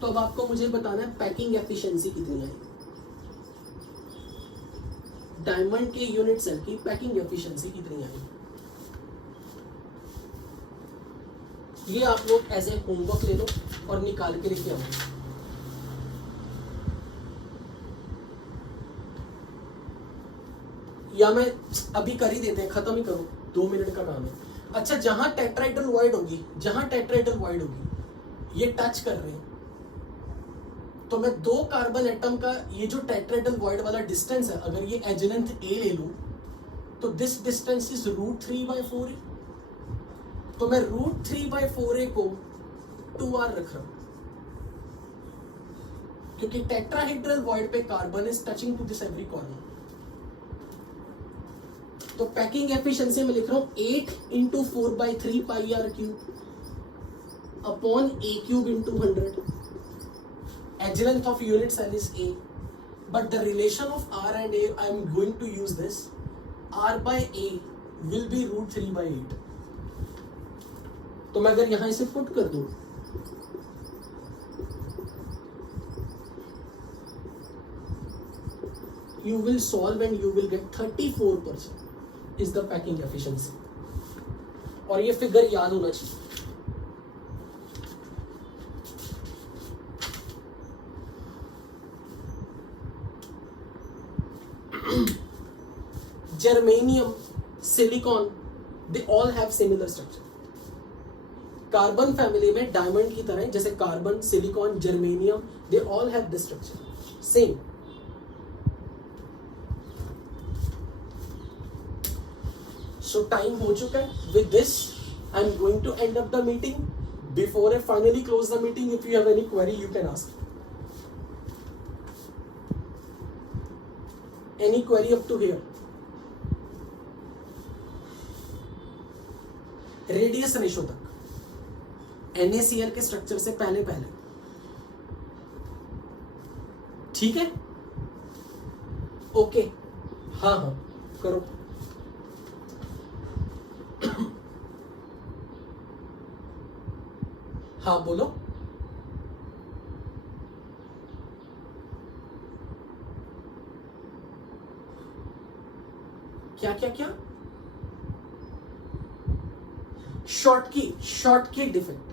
तो अब आपको मुझे बताना है पैकिंग एफिशिएंसी कितनी है डायमंड के यूनिट सेल की। पैकिंग एफिशिएंसी कितनी आई? ये आप लोग एज ए होमवर्क ले लो और निकाल के लेके आओ। या मैं अभी कर ही देते हैं, खत्म ही करो, 2 मिनट का काम है। अच्छा, जहां टेट्राहेड्रल वॉइड होगी ये टच कर रहे हैं, तो मैं 2 कार्बन एटम का ये जो टेट्राहेड्रल वॉइड वाला डिस्टेंस है, अगर ये एज लेंथ a ले लूं तो दिस डिस्टेंस इज √3/4a। तो मैं √3/4a को 2r रख रहा हूं, क्योंकि टेट्राहेड्रल वॉइड पे carbon is touching to this every corner. तो पैकिंग एफिशिएंसी में लिख रहा हूं 8 × 4/3πr³ upon a³ × 100। Edge length of unit cell is a, but the relation of r and a, I am going to use this. r/a will be √3/8. तो मैं अगर यहां इसे पुट कर दूं, you will solve and you will get 34% is the packing efficiency. और ये फिगर याद होना चाहिए। Germanium, silicon, they all have similar structure. Carbon family में डायमंड की तरह जैसे carbon, silicon, germanium, they all have this structure same. So time हो चुका है। With this I am going to end up the meeting. Before I finally close the meeting, if you have any query you can ask. Any query up to here? Radius ratio तक NaCl के स्ट्रक्चर से पहले ठीक है? ओके, हाँ करो। हाँ बोलो। क्या शॉर्ट की डिफेक्ट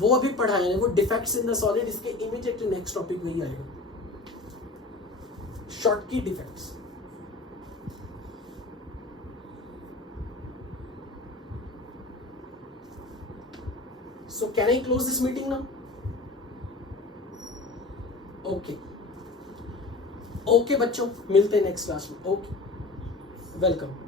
वो अभी पढ़ाया है, वो डिफेक्ट्स इन द सॉलिड, इसके इमीडिएट नेक्स्ट टॉपिक वही आएगा। शॉर्ट की defects. So can I close this meeting now? Okay बच्चों, मिलते हैं नेक्स्ट क्लास में। Okay, welcome.